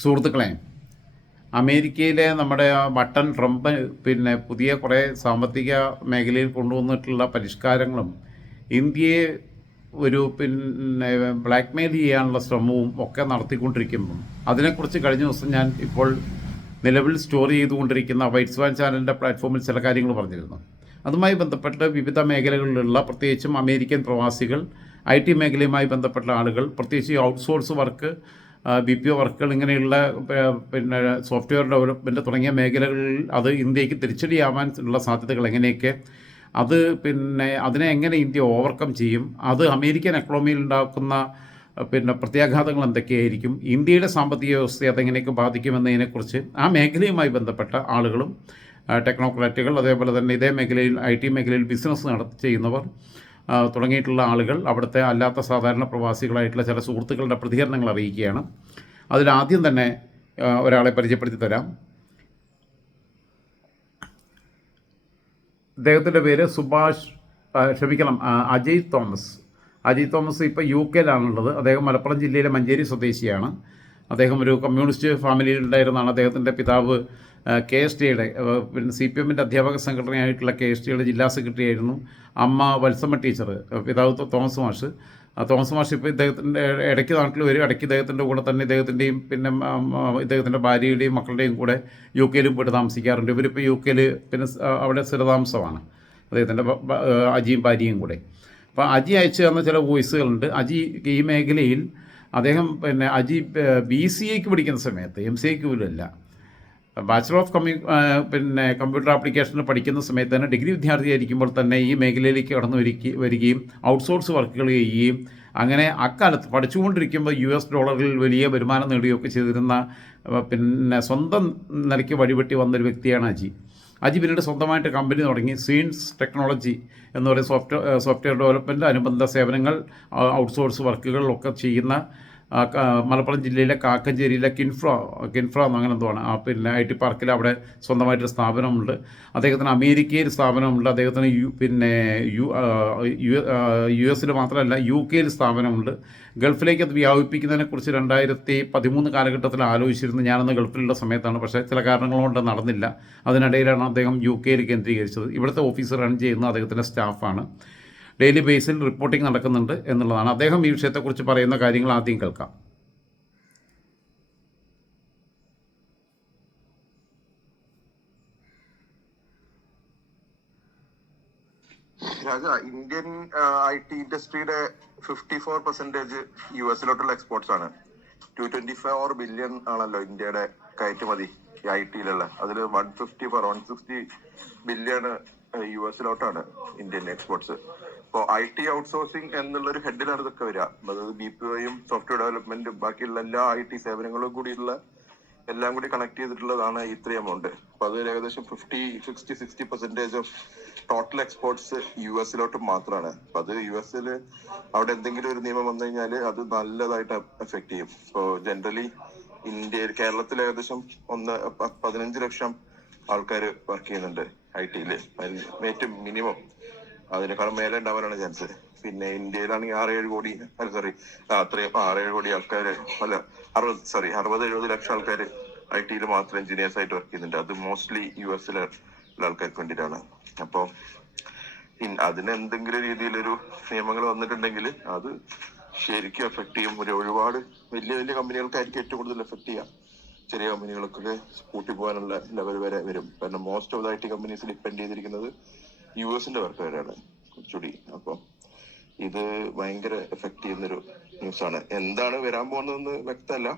സുഹൃത്തുക്കളെ, അമേരിക്കയിലെ നമ്മുടെ ബട്ടൺ ട്രംപ് പുതിയ കുറേ സാമ്പത്തിക മേഖലയിൽ കൊണ്ടുവന്നിട്ടുള്ള പരിഷ്കാരങ്ങളും ഇന്ത്യയെ ഒരു ബ്ലാക്ക് മെയിൽ ചെയ്യാനുള്ള ശ്രമവും ഒക്കെ നടത്തിക്കൊണ്ടിരിക്കുമ്പം അതിനെക്കുറിച്ച് കഴിഞ്ഞ ദിവസം ഞാൻ ഇപ്പോൾ നിലവിൽ സ്റ്റോർ ചെയ്തുകൊണ്ടിരിക്കുന്ന വൈറ്റ് സ്വാൻ ചാനലിൻ്റെ പ്ലാറ്റ്ഫോമിൽ ചില കാര്യങ്ങൾ പറഞ്ഞിരുന്നു. അതുമായി ബന്ധപ്പെട്ട് വിവിധ മേഖലകളിലുള്ള പ്രത്യേകിച്ചും അമേരിക്കൻ പ്രവാസികൾ, IT മേഖലയുമായി ബന്ധപ്പെട്ട ആളുകൾ, പ്രത്യേകിച്ച് ഔട്ട്സോഴ്സ് വർക്ക്, BPO വർക്കുകൾ, ഇങ്ങനെയുള്ള സോഫ്റ്റ്വെയർ ഡെവലപ്മെൻറ്റ് തുടങ്ങിയ മേഖലകളിൽ അത് ഇന്ത്യക്ക് തിരിച്ചടിയാവാൻ ഉള്ള സാധ്യതകൾ എങ്ങനെയൊക്കെ, അത് അതിനെ എങ്ങനെ ഇന്ത്യ ഓവർകം ചെയ്യും, അത് അമേരിക്കൻ എക്കണോമിയിൽ ഉണ്ടാക്കുന്ന പ്രത്യാഘാതങ്ങൾ എന്തൊക്കെയായിരിക്കും, ഇന്ത്യയുടെ സാമ്പത്തിക വ്യവസ്ഥയെ അതെങ്ങനെയൊക്കെ ബാധിക്കുമെന്നതിനെക്കുറിച്ച് ആ മേഖലയുമായി ബന്ധപ്പെട്ട ആളുകളും ടെക്നോക്രാറ്റുകൾ, അതേപോലെ തന്നെ ഇതേ മേഖലയിൽ IT മേഖലയിൽ ബിസിനസ് ചെയ്യുന്നവർ തുടങ്ങിയിട്ടുള്ള ആളുകൾ, അവിടുത്തെ അല്ലാത്ത സാധാരണ പ്രവാസികളായിട്ടുള്ള ചില സുഹൃത്തുക്കളുടെ പ്രതികരണങ്ങൾ അറിയിക്കുകയാണ്. അതിലാദ്യം തന്നെ ഒരാളെ പരിചയപ്പെടുത്തി തരാം. അദ്ദേഹത്തിൻ്റെ പേര് അജയ് തോമസ്. ഇപ്പോൾ UK അദ്ദേഹം മലപ്പുറം ജില്ലയിലെ മഞ്ചേരി സ്വദേശിയാണ്. അദ്ദേഹം ഒരു കമ്മ്യൂണിസ്റ്റ് ഫാമിലിയിൽ ഉണ്ടായിരുന്നതാണ്. അദ്ദേഹത്തിൻ്റെ പിതാവ് KSTയുടെ CPMൻ്റെ അധ്യാപക സംഘടനയായിട്ടുള്ള KSTയുടെ ജില്ലാ സെക്രട്ടറി ആയിരുന്നു. അമ്മ വത്സമ്മ ടീച്ചർ, പിതാവ് തോമസ് മാഷ്. ഇപ്പോൾ ഇദ്ദേഹത്തിൻ്റെ ഇടയ്ക്ക് നാട്ടിൽ വരും. ഇടയ്ക്ക് ഇദ്ദേഹത്തിൻ്റെ കൂടെ തന്നെ ഇദ്ദേഹത്തിൻ്റെയും ഇദ്ദേഹത്തിൻ്റെ ഭാര്യയുടെയും മക്കളുടെയും കൂടെ UK പോയിട്ട് താമസിക്കാറുണ്ട്. ഇവരിപ്പോൾ UK അവിടെ സ്ഥിരതാമസമാണ്, അദ്ദേഹത്തിൻ്റെ അജിയും ഭാര്യയും കൂടെ. അപ്പോൾ അജി അയച്ചു തന്ന ചില വോയിസുകളുണ്ട്. അജി ഈ മേഖലയിൽ അദ്ദേഹം അജി BCAക്ക് പഠിക്കുന്ന സമയത്ത്, MCAക്ക് പോലും അല്ല, ബാച്ചലർ ഓഫ് കമ്പ്യൂട്ടർ ആപ്ലിക്കേഷന് പഠിക്കുന്ന സമയത്ത് തന്നെ, ഡിഗ്രി വിദ്യാർത്ഥിയായിരിക്കുമ്പോൾ തന്നെ ഈ മേഖലയിലേക്ക് കടന്നു വരികയും ഔട്ട്സോഴ്സ് വർക്കുകൾ ചെയ്യുകയും അങ്ങനെ അക്കാലത്ത് പഠിച്ചുകൊണ്ടിരിക്കുമ്പോൾ US ഡോളറിൽ വലിയ വരുമാനം നേടുകയൊക്കെ ചെയ്തിരുന്ന സ്വന്തം നിലയ്ക്ക് വഴിവെട്ടി വന്നൊരു വ്യക്തിയാണ് അജി. പിന്നീട് സ്വന്തമായിട്ട് കമ്പനി തുടങ്ങി. സീൻസ് ടെക്നോളജി എന്ന് പറയുന്ന സോഫ്റ്റ്വെയർ ഡെവലപ്മെൻറ്റ് അനുബന്ധ സേവനങ്ങൾ, ഔട്ട്സോഴ്സ് വർക്കുകളിലൊക്കെ ചെയ്യുന്ന മലപ്പുറം ജില്ലയിലെ കാക്കഞ്ചേരിയിലെ കിൻഫ്ര അങ്ങനെ എന്തോ ആണ് IT പാർക്കിൽ അവിടെ സ്വന്തമായിട്ടൊരു സ്ഥാപനമുണ്ട്. അദ്ദേഹത്തിന് അമേരിക്കയിൽ സ്ഥാപനമുണ്ട്. അദ്ദേഹത്തിന് US മാത്രമല്ല UK സ്ഥാപനമുണ്ട്. ഗൾഫിലേക്ക് അത് വ്യാപിപ്പിക്കുന്നതിനെക്കുറിച്ച് 2013 കാലഘട്ടത്തിൽ ആലോചിച്ചിരുന്നു. ഞാനന്ന് ഗൾഫിലുള്ള സമയത്താണ്. പക്ഷേ ചില കാരണങ്ങൾ കൊണ്ട് നടന്നില്ല. അതിനിടയിലാണ് അദ്ദേഹം UK കേന്ദ്രീകരിച്ചത്. ഇവിടുത്തെ ഓഫീസ് റൺ ചെയ്യുന്ന അദ്ദേഹത്തിൻ്റെ സ്റ്റാഫാണ്. ഡെയിലി ബേസിൽ റിപ്പോർട്ടിംഗ് നടക്കുന്നുണ്ട് എന്നുള്ളതാണ്. അദ്ദേഹം ഈ വിഷയത്തെക്കുറിച്ച് പറയുന്ന കാര്യങ്ങൾ ആദ്യം കേൾക്കാം. രാജ, ഇന്ത്യൻ IT ഇൻഡസ്ട്രിയുടെ 54% US എക്സ്പോർട്സ് ആണ്. 224 ബില്യൺ ആണല്ലോ ഇന്ത്യയുടെ കയറ്റുമതി IT-ലുള്ള. അതിൽ 160 ബില്യൺ US ഇന്ത്യൻ എക്സ്പോർട്സ്. ഇപ്പോൾ IT ഔട്ട്സോഴ്സിംഗ് എന്നുള്ളൊരു ഹെഡിലാണ് ഇതൊക്കെ വരിക. അതായത് BPOയും സോഫ്റ്റ്വെയർ ഡെവലപ്മെന്റും ബാക്കിയുള്ള എല്ലാ IT സേവനങ്ങളും കൂടിയുള്ള എല്ലാം കൂടി കണക്ട് ചെയ്തിട്ടുള്ളതാണ് ഇത്രയും എമൗണ്ട്. അപ്പൊ അത് ഏകദേശം 60% ഓഫ് ടോട്ടൽ എക്സ്പോർട്സ് US മാത്രമാണ്. അപ്പൊ അത് US അവിടെ എന്തെങ്കിലും ഒരു നിയമം വന്നു കഴിഞ്ഞാൽ അത് നല്ലതായിട്ട് എഫക്ട് ചെയ്യും. ഇപ്പോ ജനറലി കേരളത്തിൽ ഏകദേശം 15 ലക്ഷം ആൾക്കാർ വർക്ക് ചെയ്യുന്നുണ്ട് IT-ല്. ഏറ്റവും മിനിമം അതിനേക്കാളും മേലെ ഉണ്ടാവാനാണ് ചാൻസ്. പിന്നെ ഇന്ത്യയിലാണെങ്കിൽ 6-7 കോടി അത്രയും 6-7 കോടി ആൾക്കാർ 60-70 ലക്ഷം ആൾക്കാർ IT-ല് മാത്രം എഞ്ചിനീയേഴ്സ് ആയിട്ട് വർക്ക് ചെയ്യുന്നുണ്ട്. അത് മോസ്റ്റ്ലി US ആൾക്കാർക്ക് വേണ്ടിയിട്ടാണ്. അപ്പോൾ അതിന് എന്തെങ്കിലും രീതിയിലൊരു നിയമങ്ങൾ വന്നിട്ടുണ്ടെങ്കിൽ അത് ശരിക്കും എഫക്ട് ചെയ്യും. ഒരുപാട് വലിയ വലിയ കമ്പനികൾക്കായിരിക്കും ഏറ്റവും കൂടുതൽ എഫക്ട് ചെയ്യാം. ചെറിയ കമ്പനികൾക്കൊക്കെ കൂട്ടി പോകാനുള്ള ലെവൽ വരെ വരും. കാരണം most of the IT companies depend ചെയ്തിരിക്കുന്നത് US വർക്കുകാരാണ് കുറച്ചുകൂടി. അപ്പം ഇത് ഭയങ്കര എഫക്ട് ചെയ്യുന്നൊരു ന്യൂസാണ്. എന്താണ് വരാൻ പോകുന്നതെന്ന് വ്യക്തമല്ല.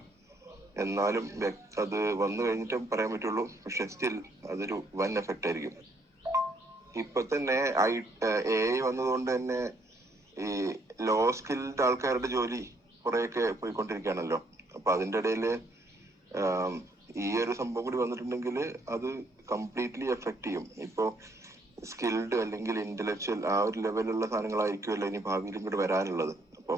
എന്നാലും അത് വന്നു കഴിഞ്ഞിട്ടേ പറയാൻ പറ്റുള്ളൂ. പക്ഷെ സ്റ്റിൽ അതൊരു വൻ എഫക്റ്റ് ആയിരിക്കും. ഇപ്പൊ തന്നെ AI വന്നതുകൊണ്ട് തന്നെ ഈ ലോ സ്കിൽഡ് ആൾക്കാരുടെ ജോലി കുറെയൊക്കെ പോയിക്കൊണ്ടിരിക്കുകയാണല്ലോ. അപ്പൊ അതിന്റെ ഇടയില് ഈ ഒരു സംഭവം കൂടി വന്നിട്ടുണ്ടെങ്കിൽ അത് കംപ്ലീറ്റ്ലി എഫക്ട് ചെയ്യും. ഇപ്പോ സ്കിൽഡ് അല്ലെങ്കിൽ ഇന്റലക്ച്വൽ ആ ഒരു ലെവലുള്ള സാധനങ്ങളായിരിക്കുമല്ലോ ഇനി ഭാവിയിലും കൂടെ വരാനുള്ളത്. അപ്പോൾ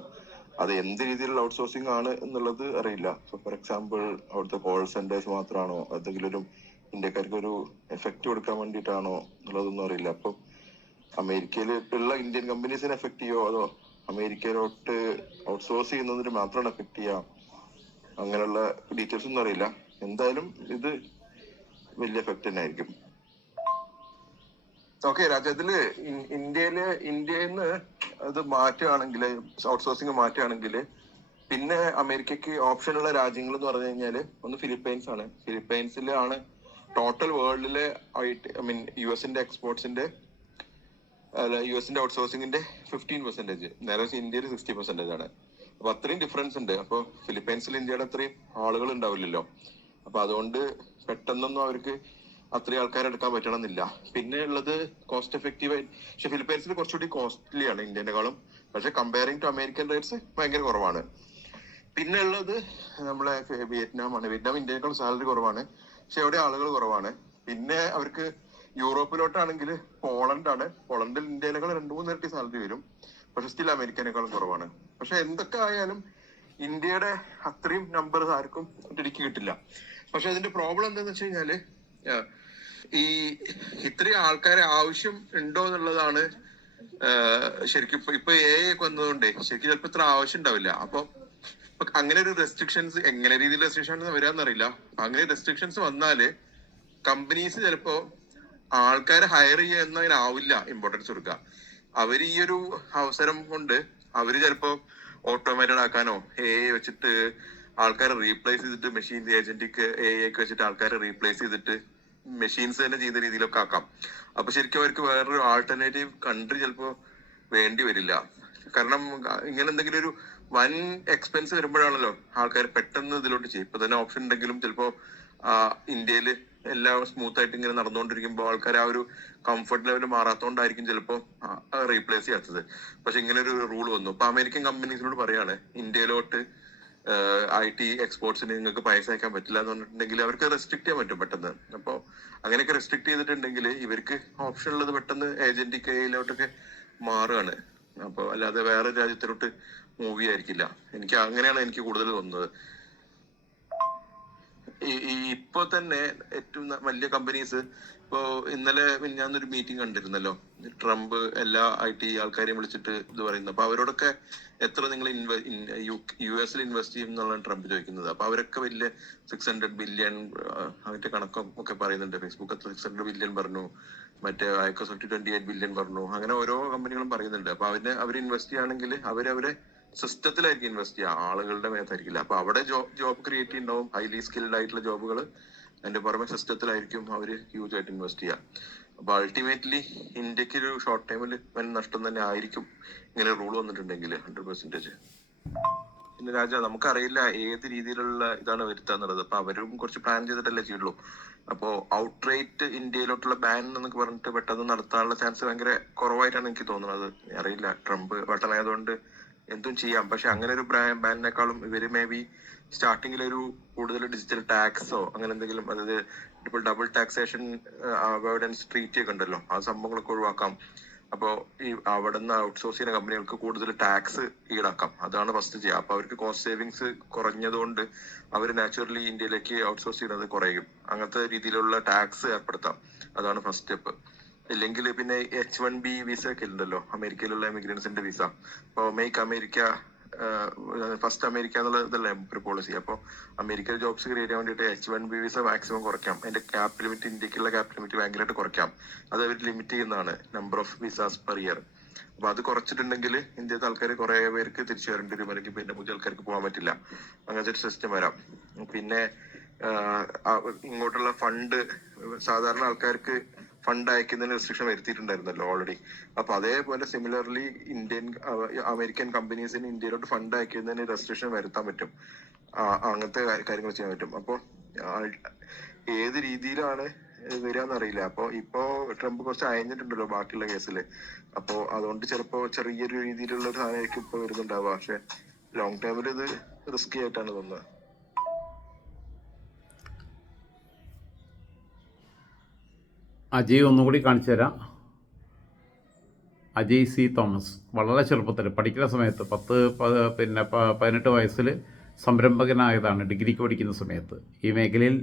അത് എന്ത് രീതിയിലുള്ള ഔട്ട്സോഴ്സിംഗ് ആണ് എന്നുള്ളത് അറിയില്ല. ഫോർ എക്സാമ്പിൾ അവിടുത്തെ കോൾ സെന്റേഴ്സ് മാത്രമാണോ, എന്തെങ്കിലും ഒരു ഇന്ത്യക്കാർക്ക് ഒരു എഫക്റ്റ് കൊടുക്കാൻ വേണ്ടിയിട്ടാണോ എന്നുള്ളതൊന്നും അറിയില്ല. അപ്പൊ അമേരിക്കയിൽ ഉള്ള ഇന്ത്യൻ കമ്പനീസിനെ എഫക്ട് ചെയ്യോ അതോ അമേരിക്കയിലോട്ട് ഔട്ട്സോഴ്സ് ചെയ്യുന്നതിന് മാത്രമാണ് എഫക്ട് ചെയ്യാം അങ്ങനെയുള്ള ഡീറ്റെയിൽസ് ഒന്നും അറിയില്ല. എന്തായാലും ഇത് വലിയ എഫക്റ്റ് തന്നെ ആയിരിക്കും. ഓക്കെ രാജ, ഇതില് ഇന്ത്യയിൽ നിന്ന് അത് മാറ്റുകയാണെങ്കിൽ, ഔട്ട്സോഴ്സിങ് മാറ്റുകയാണെങ്കിൽ, പിന്നെ അമേരിക്കക്ക് ഓപ്ഷനുള്ള രാജ്യങ്ങൾ എന്ന് പറഞ്ഞു കഴിഞ്ഞാല് ഒന്ന് ഫിലിപ്പൈൻസ് ആണ്. ഫിലിപ്പൈൻസിലാണ് ടോട്ടൽ വേൾഡിലെ യുഎസിന്റെ എക്സ്പോർട്സിന്റെ യുഎസിന്റെ ഔട്ട്സോഴ്സിംഗിന്റെ 15%, നേരെ ഇന്ത്യയിൽ 60% ആണ്. അപ്പൊ അത്രയും ഡിഫറൻസ് ഉണ്ട്. അപ്പൊ ഫിലിപ്പൈൻസിൽ ഇന്ത്യയുടെ അത്രയും ആളുകൾ ഉണ്ടാവില്ലല്ലോ. അപ്പൊ അതുകൊണ്ട് പെട്ടെന്നൊന്നും അവർക്ക് അത്രയും ആൾക്കാരെ എടുക്കാൻ പറ്റണമെന്നില്ല. പിന്നെ ഉള്ളത് കോസ്റ്റ് എഫക്റ്റീവ്. പക്ഷെ ഫിലിപ്പൈൻസിൽ കുറച്ചുകൂടി കോസ്റ്റ്ലി ആണ് ഇന്ത്യനെക്കാളും. പക്ഷെ കമ്പയറിംഗ് ടു അമേരിക്കൻ റേറ്റ്സ് ഭയങ്കര കുറവാണ്. പിന്നെ ഉള്ളത് നമ്മളെ വിയറ്റ്നാം ആണ്. വിയറ്റ്നാം ഇന്ത്യയെക്കാളും സാലറി കുറവാണ്, പക്ഷെ അവിടെ ആളുകൾ കുറവാണ്. പിന്നെ അവർക്ക് യൂറോപ്പിലോട്ടാണെങ്കിൽ പോളണ്ട് ആണ്. പോളണ്ടിൽ ഇന്ത്യയിലേക്കാൾ 2-3 ഇരട്ടി സാലറി വരും, പക്ഷെ സ്റ്റിൽ അമേരിക്കനേക്കാളും കുറവാണ്. പക്ഷെ എന്തൊക്കെ ആയാലും ഇന്ത്യയുടെ അത്രയും നമ്പർ ആർക്കും ഒറ്റയടിക്ക് കിട്ടില്ല. പക്ഷെ അതിന്റെ പ്രോബ്ലം എന്താന്ന് വെച്ച് കഴിഞ്ഞാല് ഈ ഇത്രയും ആൾക്കാരെ ആവശ്യം ഉണ്ടോ എന്നുള്ളതാണ്. ശരിക്കും ഇപ്പൊ AI വന്നതുകൊണ്ട് ശരിക്കും ചിലപ്പോ ഇത്ര ആവശ്യം ഉണ്ടാവില്ല. അപ്പൊ അങ്ങനെ ഒരു റെസ്ട്രിക്ഷൻസ്, എങ്ങനെ രീതിയിൽ റെസ്ട്രിക്ഷൻസ് വരാന്നറിയില്ല. അങ്ങനെ റെസ്ട്രിക്ഷൻസ് വന്നാല് കമ്പനീസ് ചിലപ്പോ ആൾക്കാരെ ഹയർ ചെയ്യുന്നതിനാവില്ല ഇമ്പോർട്ടൻസ് കൊടുക്കുക. അവര് ഈ ഒരു അവസരം കൊണ്ട് അവര് ചിലപ്പോ ഓട്ടോമേറ്റഡ് ആക്കാനോ AI വെച്ചിട്ട് ആൾക്കാരെ റീപ്ലേസ് ചെയ്തിട്ട് മെഷീൻ ഏജന്റിക്ക് AI ഒക്കെ വെച്ചിട്ട് ആൾക്കാരെ റീപ്ലേസ് ചെയ്തിട്ട് മെഷീൻസ് തന്നെ ചെയ്യുന്ന രീതിയിലൊക്കെ ആക്കാം. അപ്പൊ ശരിക്കും അവർക്ക് വേറൊരു ആൾട്ടർനേറ്റീവ് കൺട്രി ചിലപ്പോ വേണ്ടി വരില്ല. കാരണം ഇങ്ങനെ എന്തെങ്കിലും ഒരു വൻ എക്സ്പെൻസ് വരുമ്പോഴാണല്ലോ ആൾക്കാർ പെട്ടെന്ന് ഇതിലോട്ട് ചെയ്യും. ഇപ്പൊ തന്നെ ഓപ്ഷൻ ഉണ്ടെങ്കിലും ചിലപ്പോ ഇന്ത്യയിൽ എല്ലാം സ്മൂത്ത് ആയിട്ട് ഇങ്ങനെ നടന്നുകൊണ്ടിരിക്കുമ്പോൾ ആൾക്കാർ ആ ഒരു കംഫർട്ട് ലെവൽ മാറാത്തോണ്ടായിരിക്കും ചിലപ്പോ റീപ്ലേസ് ചെയ്യാത്തത്. പക്ഷെ ഇങ്ങനെ ഒരു റൂൾ വന്നു. ഇപ്പൊ അമേരിക്കൻ കമ്പനീസിനോട് പറയാണ് ഇന്ത്യയിലോട്ട് IT എക്സ്പോർട്സിന് നിങ്ങൾക്ക് പൈസ അയക്കാൻ പറ്റില്ല എന്ന് പറഞ്ഞിട്ടുണ്ടെങ്കിൽ അവർക്ക് റെസ്ട്രിക്ട് ചെയ്യാൻ പറ്റും പെട്ടെന്ന്. അപ്പൊ അങ്ങനെയൊക്കെ റെസ്ട്രിക്ട് ചെയ്തിട്ടുണ്ടെങ്കിൽ ഇവർക്ക് ഓപ്ഷൻ ഉള്ളത് പെട്ടെന്ന് ഏജന്റ് കയ്യിലോട്ടൊക്കെ മാറുകയാണ്. അപ്പൊ അല്ലാതെ വേറെ രാജ്യത്തിലോട്ട് മൂവ് ആയിരിക്കില്ല. എനിക്ക് കൂടുതൽ തോന്നുന്നത്. ഇപ്പൊ തന്നെ ഏറ്റവും വലിയ കമ്പനീസ് ഇപ്പോ ഇന്നലെ ഞാനൊരു മീറ്റിംഗ് കണ്ടിരുന്നല്ലോ. ട്രംപ് എല്ലാ IT ആൾക്കാരെയും വിളിച്ചിട്ട് ഇത് പറയുന്നത്. അപ്പൊ അവരോടൊക്കെ എത്ര നിങ്ങൾ US ഇൻവെസ്റ്റ് ചെയ്യും എന്നുള്ളതാണ് ട്രംപ് ചോദിക്കുന്നത്. അപ്പൊ അവരൊക്കെ വലിയ 600 ബില്യൺ അതിന്റെ കണക്കൊക്കെ പറയുന്നുണ്ട്. ഫേസ്ബുക്ക് 600 ബില്യൺ പറഞ്ഞു, മറ്റേ Microsoft 28 ബില്യൺ പറഞ്ഞു. അങ്ങനെ ഓരോ കമ്പനികളും പറയുന്നുണ്ട്. അപ്പൊ അവർ ഇൻവെസ്റ്റ് ചെയ്യുകയാണെങ്കിൽ അവരെ സിസ്റ്റത്തിലായിരിക്കും ഇൻവെസ്റ്റ് ചെയ്യുക, ആളുകളുടെ മേത്തായിരിക്കില്ല. അപ്പൊ അവിടെ ജോബ് ക്രിയേറ്റ് ചെയ്യുന്നുണ്ടാവും, ഹൈലി സ്കിൽഡ് ആയിട്ടുള്ള ജോബുകൾ. അതിന്റെ പുറമെ സിസ്റ്റത്തിലായിരിക്കും അവർ ഹ്യൂജ് ആയിട്ട് ഇൻവെസ്റ്റ് ചെയ്യുക. അപ്പൊ അൾട്ടിമേറ്റ്ലി ഇന്ത്യക്ക് ഒരു ഷോർട്ട് ടൈമിൽ വൻ നഷ്ടം തന്നെ ആയിരിക്കും ഇങ്ങനെ റൂൾ വന്നിട്ടുണ്ടെങ്കിൽ 100%. പിന്നെ രാജ, നമുക്കറിയില്ല ഏത് രീതിയിലുള്ള ഇതാണ് വരുത്താന്നുള്ളത്. അപ്പൊ അവരും കുറച്ച് പ്ലാൻ ചെയ്തിട്ടല്ലേ ചെയ്യുള്ളൂ. അപ്പോ ഔട്ട്റൈറ്റ് ഇന്ത്യയിലോട്ടുള്ള ബാൻ എന്നൊക്കെ പറഞ്ഞിട്ട് പെട്ടെന്ന് നടത്താനുള്ള ചാൻസ് ഭയങ്കര കുറവായിട്ടാണ് എനിക്ക് തോന്നുന്നത്. അറിയില്ല, ട്രംപ് ബട്ടണായതുകൊണ്ട് എന്തും ചെയ്യാം. പക്ഷെ അങ്ങനെ ഒരു ബാനിനേക്കാളും ഇവര് മേ ബി സ്റ്റാർട്ടിങ്ങിൽ ഒരു കൂടുതൽ ഡിജിറ്റൽ ടാക്സോ അങ്ങനെ എന്തെങ്കിലും, അതായത് ഇപ്പോൾ ഡബിൾ ടാക്സേഷൻ അവോയ്ഡൻസ് ട്രീറ്റി ഒക്കെ ഉണ്ടല്ലോ, ആ സംഭവങ്ങളൊക്കെ ഒഴിവാക്കാം. അപ്പോ ഈ അവിടെ നിന്ന് ഔട്ട്സോഴ്സ് ചെയ്യുന്ന കമ്പനികൾക്ക് കൂടുതൽ ടാക്സ് ഈടാക്കാം. അതാണ് ഫസ്റ്റ് ചെയ്യുക. അപ്പൊ അവർക്ക് കോസ്റ്റ് സേവിങ്സ് കുറഞ്ഞതുകൊണ്ട് അവർ നാച്ചുറലി ഇന്ത്യയിലേക്ക് ഔട്ട്സോഴ്സ് ചെയ്യുന്നത് കുറയും. അങ്ങനത്തെ രീതിയിലുള്ള ടാക്സ് ഏർപ്പെടുത്താം. അതാണ് ഫസ്റ്റ് സ്റ്റെപ്പ്. ഇല്ലെങ്കിൽ പിന്നെ H1B വിസ ഒക്കെ ഉണ്ടല്ലോ, അമേരിക്കയിലുള്ള ഇമിഗ്രൻസിന്റെ വിസ. അപ്പൊ മേക്ക് അമേരിക്ക ഫസ്റ്റ് അമേരിക്ക എന്നുള്ള ഇതല്ലേ ഒരു പോളിസി. അപ്പൊ അമേരിക്കയിൽ ജോബ്സ് ക്രിയേറ്റ് ചെയ്യാൻ വേണ്ടിയിട്ട് H1B വിസ മാക്സിമം കുറയ്ക്കാം. അതിന്റെ ക്യാപ് ലിമിറ്റ്, ഇന്ത്യക്കുള്ള ക്യാപ് ലിമിറ്റ് ഭയങ്കരമായിട്ട് കുറയ്ക്കാം. അത് അവർ ലിമിറ്റ് ചെയ്യുന്നതാണ്, number of visas per year. അപ്പൊ അത് കുറച്ചിട്ടുണ്ടെങ്കിൽ ഇന്ത്യത്തെ ആൾക്കാർ കുറെ പേർക്ക് തിരിച്ചു വരേണ്ടി വരും, അല്ലെങ്കിൽ പിന്നെ പുതിയ ആൾക്കാർക്ക് പോകാൻ പറ്റില്ല. അങ്ങനത്തെ ഒരു സിസ്റ്റം വരാം. പിന്നെ ഇങ്ങോട്ടുള്ള ഫണ്ട്, സാധാരണ ആൾക്കാർക്ക് ഫണ്ട് അയക്കുന്നതിന് റെസ്ട്രിക്ഷൻ വരുത്തിയിട്ടുണ്ടായിരുന്നല്ലോ ഓൾറെഡി. അപ്പൊ അതേപോലെ സിമിലർലി അമേരിക്കൻ കമ്പനീസിന് ഇന്ത്യയിലോട്ട് ഫണ്ട് അയക്കുന്നതിന് റെസ്ട്രിക്ഷൻ വരുത്താൻ പറ്റും. അങ്ങനത്തെ കാര്യങ്ങൾ ചെയ്യാൻ പറ്റും. അപ്പൊ ഏത് രീതിയിലാണ് വരികയെന്നറിയില്ല. അപ്പൊ ഇപ്പോ ട്രംപ് കുറച്ച് അയഞ്ഞിട്ടുണ്ടല്ലോ ബാക്കിയുള്ള കേസില്. അപ്പോ അതുകൊണ്ട് ചിലപ്പോ ചെറിയൊരു രീതിയിലുള്ള ഒരു സാധനമായിരിക്കും ഇപ്പൊ വരുന്നുണ്ടാവുക. പക്ഷെ ലോങ് ടൈമിൽ ഇത് റിസ്കി ആയിട്ടാണ് തോന്നുന്നത്. അജയ് ഒന്നുകൂടി കാണിച്ചു തരാം. അജയ് C. തോമസ് വളരെ ചെറുപ്പത്തിൽ പഠിക്കുന്ന സമയത്ത് 18 വയസ്സിൽ സംരംഭകനായതാണ്, ഡിഗ്രിക്ക് പഠിക്കുന്ന സമയത്ത്. ഈ മേഖലയിൽ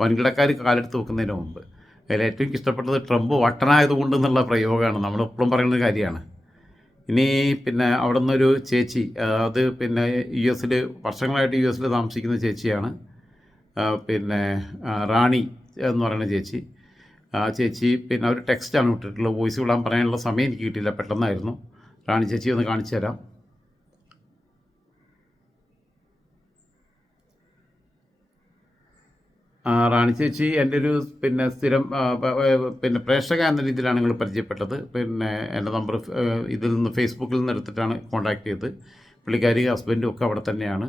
വൻകിടക്കാർ കാലെടുത്ത് വെക്കുന്നതിന് മുമ്പ്. അതിൽ ഏറ്റവും ഇഷ്ടപ്പെട്ടത് ട്രംപ് വട്ടനായതുകൊണ്ട് എന്നുള്ള പ്രയോഗമാണ്. നമ്മളെപ്പോഴും പറയുന്ന കാര്യമാണ്. ഇനി പിന്നെ അവിടെ നിന്നൊരു ചേച്ചി, അത് പിന്നെ US വർഷങ്ങളായിട്ട് US താമസിക്കുന്ന ചേച്ചിയാണ്. പിന്നെ റാണി എന്ന് പറയുന്ന ചേച്ചി. ആ ചേച്ചി പിന്നെ ഒരു ടെക്സ്റ്റാണ് വിട്ടിട്ടുള്ളത്. വോയിസ് വിടാൻ പറയാനുള്ള സമയം എനിക്ക് കിട്ടിയില്ല, പെട്ടെന്നായിരുന്നു. റാണി ചേച്ചി ഒന്ന് കാണിച്ചു തരാം. റാണി ചേച്ചി എൻ്റെ ഒരു പിന്നെ സ്ഥിരം പിന്നെ പ്രേക്ഷക എന്ന രീതിയിലാണ് നിങ്ങൾ പരിചയപ്പെട്ടത്. പിന്നെ എൻ്റെ നമ്പർ ഇതിൽ നിന്ന് ഫേസ്ബുക്കിൽ നിന്ന് എടുത്തിട്ടാണ് കോൺടാക്ട് ചെയ്തത്. പുള്ളിക്കാരി ഹസ്ബൻഡും ഒക്കെ അവിടെ തന്നെയാണ്.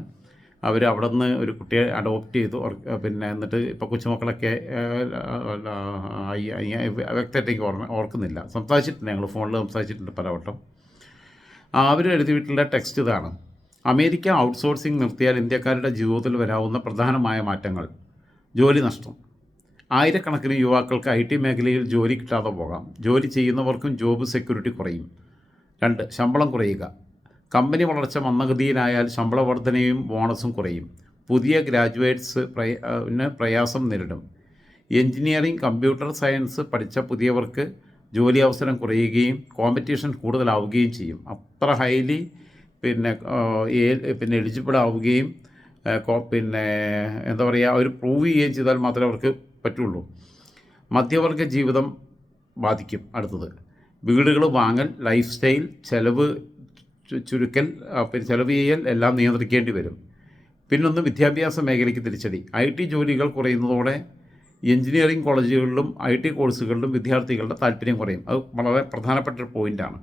അവർ അവിടെ നിന്ന് ഒരു കുട്ടിയെ അഡോപ്റ്റ് ചെയ്തു. പിന്നെ എന്നിട്ട് ഇപ്പോൾ കൊച്ചുമക്കളൊക്കെ വ്യക്തമായിട്ട് എനിക്ക് ഓർക്കുന്നില്ല. സംസാരിച്ചിട്ടുണ്ട്, ഞങ്ങൾ ഫോണിൽ സംസാരിച്ചിട്ടുണ്ട് പലവട്ടം. അവർ എഴുതിയിട്ടുള്ള ടെക്സ്റ്റ് ഇതാണ്: അമേരിക്ക ഔട്ട്സോഴ്സിംഗ് നിർത്തിയാൽ ഇന്ത്യക്കാരുടെ ജീവിതത്തിൽ വരാവുന്ന പ്രധാനമായ മാറ്റങ്ങൾ. ജോലി നഷ്ടം. ആയിരക്കണക്കിന് യുവാക്കൾക്ക് IT മേഖലയിൽ ജോലി കിട്ടാതെ പോകാം. ജോലി ചെയ്യുന്നവർക്കും ജോബ് സെക്യൂരിറ്റി കുറയും. 2. ശമ്പളം കുറയുക. കമ്പനി വളർച്ച മന്ദഗതിയിലായാൽ ശമ്പള വർധനയും ബോണസും കുറയും. പുതിയ ഗ്രാജുവേറ്റ്സ് പ്രയാസം നേരിടും. എഞ്ചിനീയറിംഗ്, കമ്പ്യൂട്ടർ സയൻസ് പഠിച്ച പുതിയവർക്ക് ജോലി അവസരം കുറയുകയും കോമ്പറ്റീഷൻ കൂടുതലാവുകയും ചെയ്യും. അത്ര ഹൈലി പിന്നെ എലിജിബിൾ ആവുകയും പിന്നെ എന്താ പറയുക, അവർ പ്രൂവ് ചെയ്യുകയും ചെയ്താൽ മാത്രമേ അവർക്ക് പറ്റുള്ളൂ. മധ്യവർഗ ജീവിതം ബാധിക്കും. അടുത്തത് വീടുകൾ വാങ്ങൽ, ലൈഫ് സ്റ്റൈൽ, ചെലവ് ചുരുക്കൽ, പിന്നെ ചെലവ് ചെയ്യൽ എല്ലാം നിയന്ത്രിക്കേണ്ടി വരും. പിന്നൊന്ന് വിദ്യാഭ്യാസ മേഖലയ്ക്ക് തിരിച്ചടി. IT ജോലികൾ കുറയുന്നതോടെ എഞ്ചിനീയറിംഗ് കോളേജുകളിലും IT കോഴ്സുകളിലും വിദ്യാർത്ഥികളുടെ താല്പര്യം കുറയും. അത് വളരെ പ്രധാനപ്പെട്ട ഒരു പോയിൻ്റാണ്.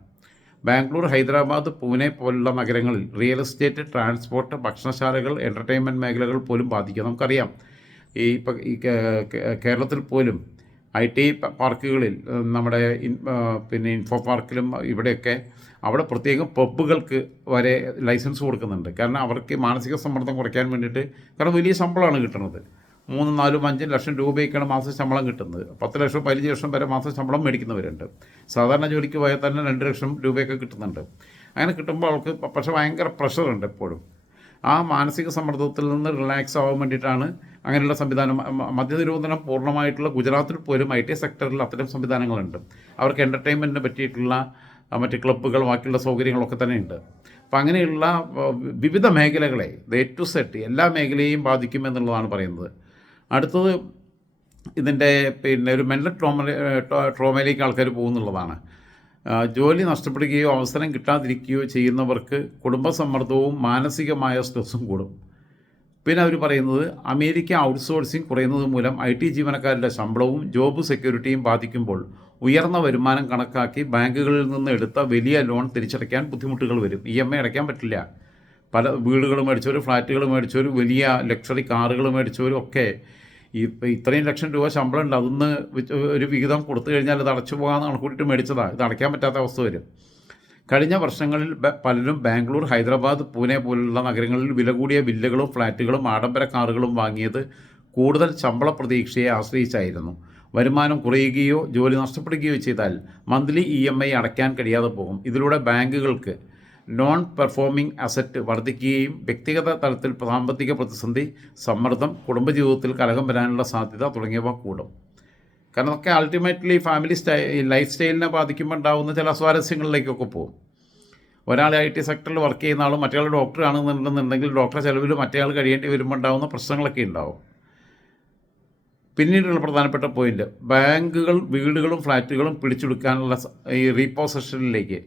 ബാംഗ്ലൂർ, ഹൈദരാബാദ്, പൂനെ പോലുള്ള നഗരങ്ങളിൽ റിയൽ എസ്റ്റേറ്റ്, ട്രാൻസ്പോർട്ട്, ഭക്ഷണശാലകൾ, എൻ്റർടൈൻമെൻറ്റ് മേഖലകൾ പോലും ബാധിക്കും. നമുക്കറിയാം, ഈ കേരളത്തിൽ പോലും IT പാർക്കുകളിൽ, നമ്മുടെ പിന്നെ ഇൻഫോ പാർക്കിലും ഇവിടെയൊക്കെ അവിടെ പ്രത്യേകം പബ്ബുകൾക്ക് വരെ ലൈസൻസ് കൊടുക്കുന്നുണ്ട്. കാരണം അവർക്ക് മാനസിക സമ്മർദ്ദം കുറയ്ക്കാൻ വേണ്ടിയിട്ട്. കാരണം വലിയ ശമ്പളമാണ് കിട്ടുന്നത്. 3, 4, 5 ലക്ഷം രൂപയൊക്കെയാണ് മാസ ശമ്പളം കിട്ടുന്നത്. 10 ലക്ഷം 15 ലക്ഷം വരെ മാസ ശമ്പളം മേടിക്കുന്നവരുണ്ട്. സാധാരണ ജോലിക്ക് പോയാൽ തന്നെ 2 ലക്ഷം രൂപയൊക്കെ കിട്ടുന്നുണ്ട്. അങ്ങനെ കിട്ടുമ്പോൾ അവർക്ക് പക്ഷേ ഭയങ്കര പ്രഷറുണ്ട് എപ്പോഴും. ആ മാനസിക സമ്മർദ്ദത്തിൽ നിന്ന് റിലാക്സ് ആവാൻ വേണ്ടിയിട്ടാണ് അങ്ങനെയുള്ള സംവിധാനം. മദ്യനിരോധനം പൂർണ്ണമായിട്ടുള്ള ഗുജറാത്തിൽ പോലും IT സെക്ടറിൽ അത്തരം സംവിധാനങ്ങളുണ്ട്. അവർക്ക് എൻ്റർടൈൻമെൻറ്റിന് പറ്റിയിട്ടുള്ള മറ്റ് ക്ലബ്ബുകൾ, ബാക്കിയുള്ള സൗകര്യങ്ങളൊക്കെ തന്നെയുണ്ട്. അപ്പം അങ്ങനെയുള്ള വിവിധ മേഖലകളെ A to Z എല്ലാ മേഖലയെയും ബാധിക്കുമെന്നുള്ളതാണ് പറയുന്നത്. അടുത്തത് ഇതിൻ്റെ പിന്നെ ഒരു മെൻ്റൽ ട്രോമയിലേക്ക് ആൾക്കാർ പോകുന്നുള്ളതാണ്. ജോലി നഷ്ടപ്പെടുകയോ അവസരം കിട്ടാതിരിക്കുകയോ ചെയ്യുന്നവർക്ക് കുടുംബസമ്മർദ്ദവും മാനസികമായ സ്ട്രെസ്സും കൂടും. പിന്നെ അവർ പറയുന്നത് അമേരിക്ക ഔട്ട്സോഴ്സിംഗ് കുറയുന്നത് മൂലം IT ജീവനക്കാരുടെ ശമ്പളവും ജോബ് സെക്യൂരിറ്റിയും ബാധിക്കുമ്പോൾ ഉയർന്ന വരുമാനം കണക്കാക്കി ബാങ്കുകളിൽ നിന്ന് എടുത്ത വലിയ ലോൺ തിരിച്ചടയ്ക്കാൻ ബുദ്ധിമുട്ടുകൾ വരും. EMI അടയ്ക്കാൻ പറ്റില്ല. പല വീടുകൾ മേടിച്ചവർ, ഫ്ലാറ്റുകൾ മേടിച്ചവർ, വലിയ ലക്ഷറി കാറുകൾ മേടിച്ചവരും ഒക്കെ ഇത്രയും ലക്ഷം രൂപ ശമ്പളം ഉണ്ട്, അതൊന്ന് ഒരു വിഹിതം കൊടുത്തു കഴിഞ്ഞാൽ ഇത് അടച്ചു പോകാമെന്ന് കണക്കൂട്ടിയിട്ട് മേടിച്ചതാണ്. ഇത് അടയ്ക്കാൻ പറ്റാത്ത അവസ്ഥ വരും. കഴിഞ്ഞ വർഷങ്ങളിൽ പലരും ബാംഗ്ലൂർ, ഹൈദരാബാദ്, പൂനെ പോലുള്ള നഗരങ്ങളിൽ വില കൂടിയ വില്ലകളും ഫ്ലാറ്റുകളും ആഡംബര കാറുകളും വാങ്ങിയത് കൂടുതൽ ശമ്പള പ്രതീക്ഷയെ ആശ്രയിച്ചായിരുന്നു. വരുമാനം കുറയുകയോ ജോലി നഷ്ടപ്പെടുകയോ ചെയ്താൽ മന്ത്ലി EMI അടയ്ക്കാൻ കഴിയാതെ പോകും. ഇതിലൂടെ ബാങ്കുകൾക്ക് നോൺ പെർഫോമിംഗ് അസറ്റ് വർദ്ധിക്കുകയും വ്യക്തിഗത തലത്തിൽ സാമ്പത്തിക പ്രതിസന്ധി, സമ്മർദ്ദം, കുടുംബജീവിതത്തിൽ കലഹം വരാനുള്ള സാധ്യത തുടങ്ങിയവ കൂടും. കാരണം അതൊക്കെ അൾട്ടിമേറ്റ്ലി ഫാമിലി ലൈഫ് സ്റ്റൈലിനെ ബാധിക്കുമ്പോൾ ഉണ്ടാകുന്ന ചില സ്വാരസ്യങ്ങളിലേക്കൊക്കെ പോകും. ഒരാൾ IT സെക്ടറിൽ വർക്ക് ചെയ്യുന്ന ആളും മറ്റേ ഡോക്ടർ ആണെന്നുണ്ടെന്നുണ്ടെങ്കിൽ ഡോക്ടറെ ചെലവിൽ മറ്റേ ആൾ കഴിയേണ്ടി വരുമ്പോൾ ഉണ്ടാകുന്ന പ്രശ്നങ്ങളൊക്കെ ഉണ്ടാവും. പിന്നീടുള്ള പ്രധാനപ്പെട്ട പോയിൻ്റ്, ബാങ്കുകൾ വീടുകളും ഫ്ലാറ്റുകളും പിടിച്ചെടുക്കാനുള്ള ഈ പൊസഷനിലേക്ക്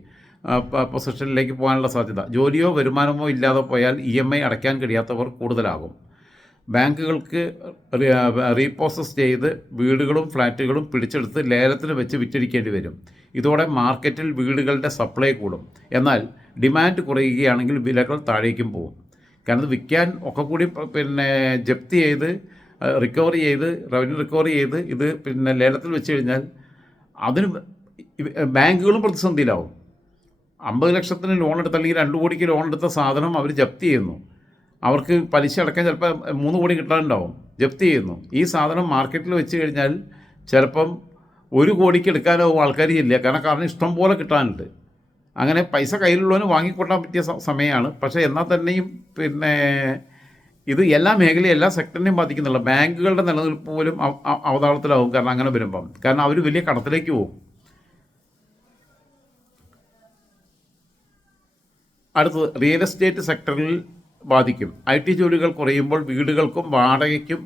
പോകാനുള്ള സാധ്യത. ജോലിയോ വരുമാനമോ ഇല്ലാതെ പോയാൽ EMI അടയ്ക്കാൻ കഴിയാത്തവർ കൂടുതലാകും. ബാങ്കുകൾക്ക് റീപ്രോസസ് ചെയ്ത് വീടുകളും ഫ്ലാറ്റുകളും പിടിച്ചെടുത്ത് ലേലത്തിന് വെച്ച് വിറ്റഴിക്കേണ്ടി വരും. ഇതോടെ മാർക്കറ്റിൽ വീടുകളുടെ സപ്ലൈ കൂടും. എന്നാൽ ഡിമാൻഡ് കുറയുകയാണെങ്കിൽ വിലകൾ താഴേക്കും പോകും. കാരണം ഇത് വിൽക്കാൻ ഒക്കെ കൂടി പിന്നെ ജപ്തി ചെയ്ത് റവന്യൂ റിക്കവറി ചെയ്ത് ഇത് പിന്നെ ലേലത്തിൽ വെച്ച് കഴിഞ്ഞാൽ അതിന് ബാങ്കുകളും പ്രതിസന്ധിയിലാവും. 50 ലക്ഷത്തിന് ലോൺ എടുത്ത് അല്ലെങ്കിൽ 2 കോടിക്ക് ലോൺ എടുത്ത സാധനം അവർ ജപ്തി ചെയ്യുന്നു. അവർക്ക് പലിശ അടക്കാൻ ചിലപ്പോൾ 3 കോടി കിട്ടാനുണ്ടാവും, ജപ്തി ചെയ്യുന്നു. ഈ സാധനം മാർക്കറ്റിൽ വെച്ച് കഴിഞ്ഞാൽ ചിലപ്പം 1 കോടിക്ക് എടുക്കാനാവും ആൾക്കാർ ഇല്ല. കാരണം ഇഷ്ടം പോലെ കിട്ടാനുണ്ട്. അങ്ങനെ പൈസ കയ്യിലുള്ളവന് വാങ്ങിക്കൊട്ടാൻ പറ്റിയ സമയമാണ്. പക്ഷേ എന്നാൽ തന്നെയും പിന്നെ ഇത് എല്ലാ മേഖലയും എല്ലാ സെക്ടറിനെയും ബാധിക്കുന്നില്ല. ബാങ്കുകളുടെ നിലനിൽപ്പ് പോലും അവതാളത്തിലാവും. കാരണം അങ്ങനെ വരുമ്പം അവർ വലിയ കടത്തിലേക്ക് പോകും. അടുത്തത് റിയൽ എസ്റ്റേറ്റ് സെക്ടറിൽ ബാധിക്കും. IT ജോലികൾ കുറയുമ്പോൾ വീടുകൾക്കും വാടകയ്ക്കും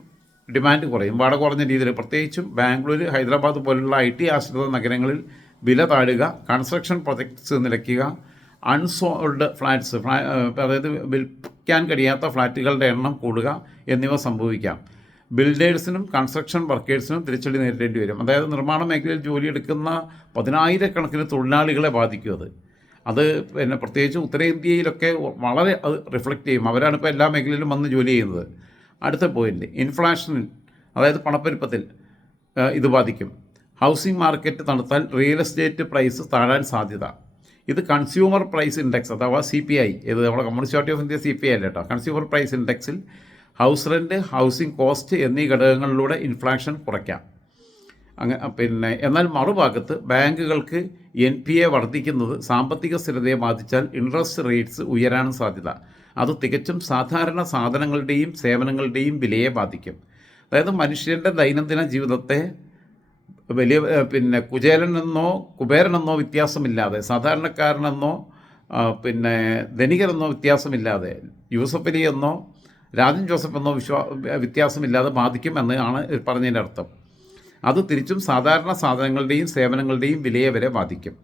ഡിമാൻഡ് കുറയും. വാടക കുറഞ്ഞ രീതിയിൽ പ്രത്യേകിച്ചും ബാംഗ്ലൂർ, ഹൈദരാബാദ് പോലുള്ള IT ആശ്രിത നഗരങ്ങളിൽ വില താഴുക, കൺസ്ട്രക്ഷൻ പ്രൊജക്ട്സ് നിലയ്ക്കുക, അൺസോൾഡ് ഫ്ലാറ്റ്സ് അതായത് വിൽക്കാൻ കഴിയാത്ത ഫ്ലാറ്റുകളുടെ എണ്ണം കൂടുക എന്നിവ സംഭവിക്കാം. ബിൽഡേഴ്സിനും കൺസ്ട്രക്ഷൻ വർക്കേഴ്സിനും തിരിച്ചടി നേരിടേണ്ടി വരും. അതായത് നിർമ്മാണ മേഖലയിൽ ജോലിയെടുക്കുന്ന 10,000-കണക്കിന് തൊഴിലാളികളെ ബാധിക്കും അത് പിന്നെ പ്രത്യേകിച്ച് ഉത്തരേന്ത്യയിലൊക്കെ വളരെ അത് റിഫ്ലക്റ്റ് ചെയ്യും. അവരാണ് ഇപ്പോൾ എല്ലാ മേഖലയിലും വന്ന് ജോലി ചെയ്യുന്നത്. അടുത്ത പോയിൻ്റ്, ഇൻഫ്ലേഷനിൽ അതായത് പണപ്പെരുപ്പത്തിൽ ഇത് ബാധിക്കും. ഹൗസിംഗ് മാർക്കറ്റ് തണുത്താൽ റിയൽ എസ്റ്റേറ്റ് പ്രൈസ് താഴാൻ സാധ്യത. ഇത് കൺസ്യൂമർ പ്രൈസ് ഇൻഡെക്സ് അഥവാ CPI, ഇത് നമ്മുടെ Communist Party of India CPI അല്ല കേട്ടോ. കൺസ്യൂമർ പ്രൈസ് ഇൻഡെക്സിൽ ഹൗസ് റെൻറ്റ്, ഹൗസിംഗ് കോസ്റ്റ് എന്നീ ഘടകങ്ങളിലൂടെ ഇൻഫ്ലേഷൻ കുറയ്ക്കാം. പിന്നെ എന്നാൽ മറുഭാഗത്ത് ബാങ്കുകൾക്ക് NPA വർദ്ധിക്കുന്നത് സാമ്പത്തിക സ്ഥിരതയെ ബാധിച്ചാൽ ഇൻട്രസ്റ്റ് റേറ്റ്സ് ഉയരാനും സാധ്യത. അത് തികച്ചും സാധാരണ സാധനങ്ങളുടെയും സേവനങ്ങളുടെയും വിലയെ ബാധിക്കും. അതായത് മനുഷ്യൻ്റെ ദൈനംദിന ജീവിതത്തെ വലിയ പിന്നെ കുചേലനെന്നോ കുബേരനെന്നോ വ്യത്യാസമില്ലാതെ, സാധാരണക്കാരനെന്നോ പിന്നെ ധനികരെന്നോ വ്യത്യാസമില്ലാതെ, യൂസഫ് അലി എന്നോ രാജൻ ജോസഫ് എന്നോ വ്യത്യാസമില്ലാതെ ബാധിക്കും എന്നാണ് പറഞ്ഞതിൻ്റെ അർത്ഥം. അത് തിരിച്ചും സാധാരണ സാധനങ്ങളുടെയും സേവനങ്ങളുടെയും വിലയെ വരെ ബാധിക്കും.